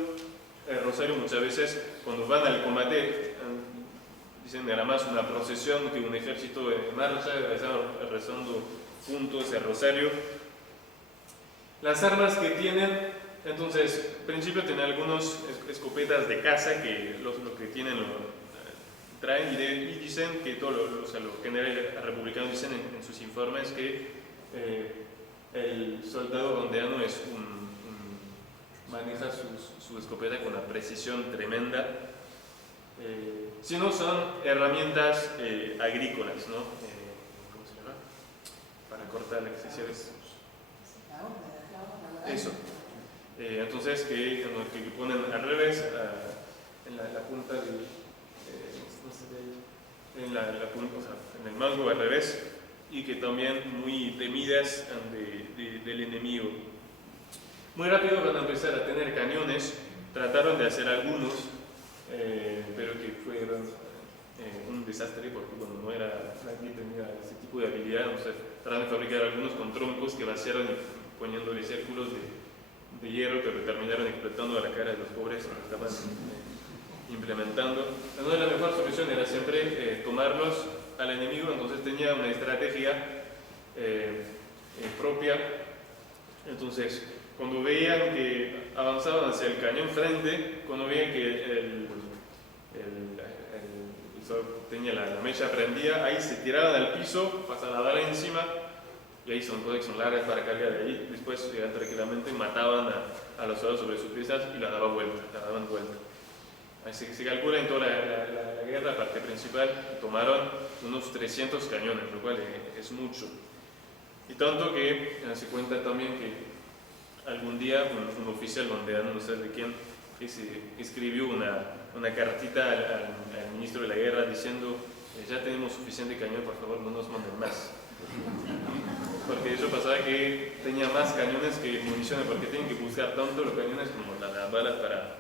El rosario muchas veces, cuando van al combate, dicen era más una procesión que un ejército en marcha, rezando juntos el rosario. Las armas que tienen, entonces, en principio tienen algunos escopetas de caza que lo que tienen traen y dicen que los generales republicanos dicen en sus informes que el soldado rondeano maneja su escopeta con una precisión tremenda. Si no, son herramientas agrícolas, ¿no? ¿Cómo se llama? Para cortar la excesión. Eso. Entonces, que ponen al revés, en la punta en el mango al revés, y que también muy temidas del enemigo. Muy rápido van a empezar a tener cañones, trataron de hacer algunos, pero que fueron un desastre porque no era nadie tenía ese tipo de habilidad. O sea, trataron de fabricar algunos con troncos que vaciaron poniéndole círculos de hierro, pero terminaron explotando a la cara de los pobres que estaban implementando. Entonces la mejor solución era siempre tomarlos al enemigo, entonces tenía una estrategia propia. Entonces, cuando veían que avanzaban hacia el cañón frente, cuando veían que el sol tenía la mecha prendida, ahí se tiraban al piso, pasaban la bala encima, y ahí son cosas que son largas para cargar de ahí. Después, tranquilamente, mataban a los soldados sobre sus piezas y la daban vuelta. Se calcula en toda la guerra, la parte principal, tomaron unos 300 cañones, lo cual es mucho. Y tanto que se cuenta también que algún día un oficial rondeano, no sé de quién, escribió una cartita al ministro de la guerra diciendo: ya tenemos suficiente cañón, por favor no nos manden más. Porque eso pasaba que tenía más cañones que municiones, porque tienen que buscar tanto los cañones como las balas para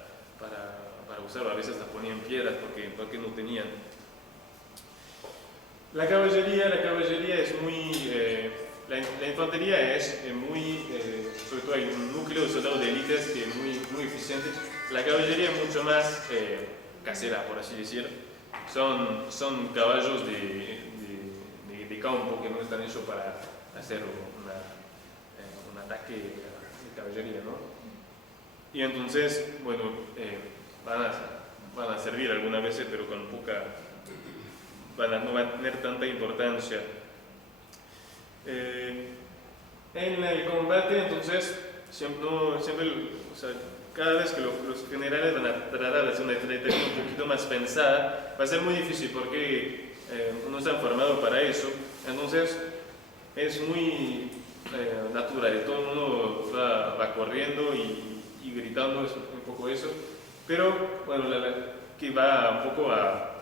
usarlo. A veces hasta ponían piedras porque no tenían. La caballería es muy... la infantería es muy... sobre todo hay un núcleo de soldados de élites que es muy eficiente. La caballería es mucho más casera, por así decir. Son caballos de campo que no están hechos para hacer un ataque de caballería, ¿no? Y entonces, bueno, van a servir algunas veces, pero con poca... no van a tener tanta importancia. En el combate, entonces, cada vez que los generales van a tratar de hacer una estrategia un poquito más pensada, va a ser muy difícil porque no están formados para eso. Entonces, es muy natural, todo el mundo va corriendo y gritando, es un poco eso. Pero, bueno, que va un poco a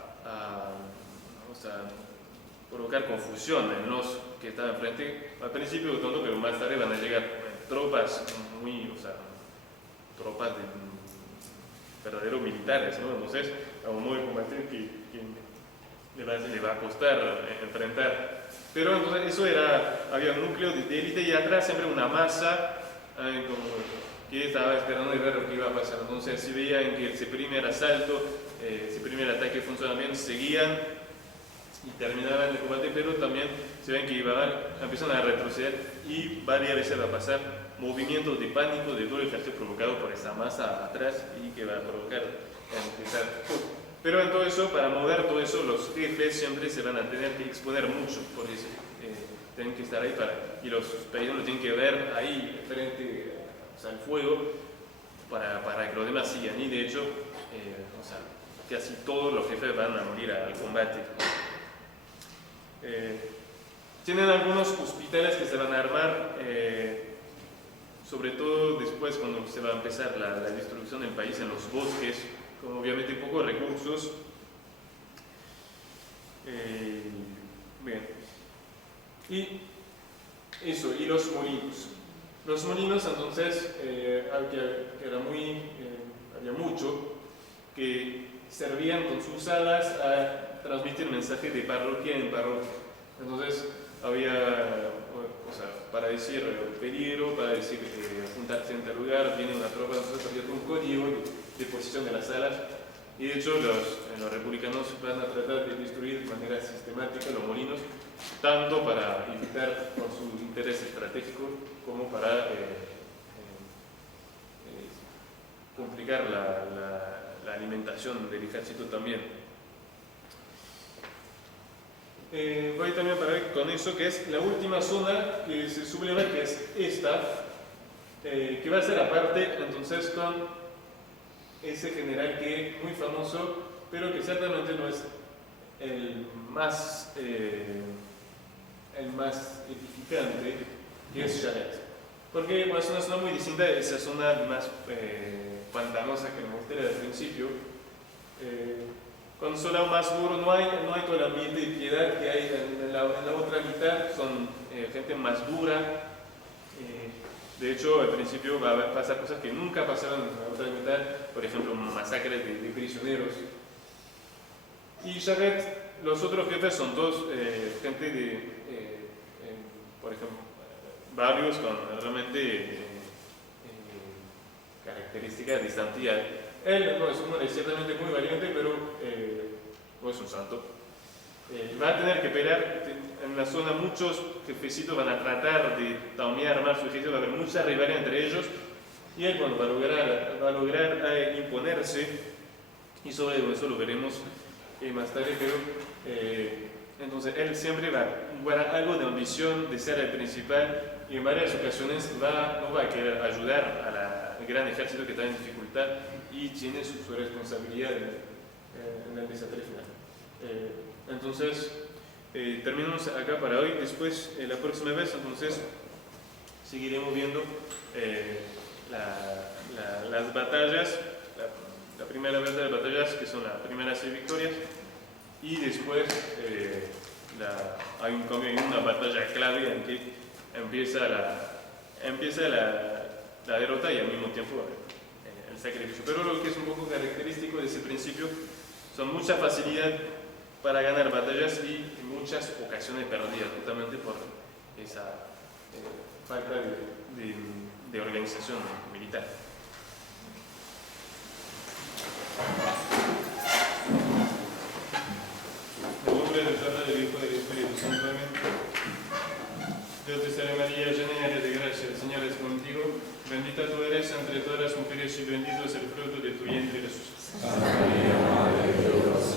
provocar confusión en los que están enfrente. Al principio todo, pero más tarde van a llegar tropas tropas de verdaderos militares, ¿no? Entonces, a un modo de combatir que le va a costar enfrentar. Pero entonces había un núcleo de élite y atrás siempre una masa que estaba esperando de ver lo que iba a pasar. Entonces, si veían que ese primer asalto, ese primer ataque funcionaba bien, seguían y terminaban el combate, pero también se ven que empiezan a retroceder y varias veces va a pasar movimientos de pánico de todo el ejército provocado por esa masa atrás y que va a provocar empezar. Pero en todo eso, para mover todo eso, los jefes siempre se van a tener que exponer mucho, por eso tienen que estar ahí y los paisanos tienen que ver ahí frente al fuego para que los demás sigan. Y de hecho, casi todos los jefes van a morir al combate. Tienen algunos hospitales que se van a armar, sobre todo después cuando se va a empezar la destrucción del país en los bosques, con obviamente pocos recursos. Bien. Y eso, y los molinos. Los molinos, entonces, había mucho que servían con sus alas a transmitir mensajes de parroquia en parroquia. Entonces, había, para decir peligro, para decir juntarse en tal lugar, viene una tropa, entonces había un código de posición de las alas Y de hecho los republicanos van a tratar de destruir de manera sistemática los molinos, tanto para evitar por su interés estratégico como para complicar la alimentación del ejército también. Voy también para ver con eso, que es la última zona que se subleva, que es esta, que va a ser aparte entonces con ese general que es muy famoso, pero que ciertamente no es el más edificante, que es Jarret. Porque bueno, es una zona muy distinta de esa zona más pantanosa que me mostré al principio. Con un solado más duro no hay todo el ambiente de piedad que hay en la otra mitad, son gente más dura. De hecho, al principio va a pasar cosas que nunca pasaron en la otra mitad, por ejemplo, masacres de prisioneros. Y Jarret, los otros jefes son todos gente de, por ejemplo, barrios con realmente características de santidad. Él no es un hombre ciertamente muy valiente, pero no es un santo. Va a tener que pelear en la zona, muchos jefecitos van a tratar de también armar su ejército, va a haber mucha rivalidad entre ellos, y él bueno, va a lograr imponerse, y sobre eso lo veremos más tarde, pero entonces él siempre va a guardar algo de ambición de ser el principal, y en varias ocasiones no va a querer ayudar al gran ejército que está en dificultad y tiene su responsabilidad en el desastre final. Entonces, terminamos acá para hoy. Después, la próxima vez, entonces, seguiremos viendo las batallas, la primera vez de las batallas, que son las primeras 6 victorias, y después hay un cambio, hay una batalla clave en que empieza la derrota y al mismo tiempo el sacrificio. Pero lo que es un poco característico de ese principio son mucha facilidad para ganar batallas y muchas ocasiones perdidas, justamente por esa falta de organización militar. En el nombre del Padre, del Hijo y del Espíritu Santo. Amén. Dios te salve María, llena eres de gracia, el Señor es contigo. Bendita tú eres entre todas las mujeres y bendito es el fruto de tu vientre Jesús. Santa María, Madre de Dios,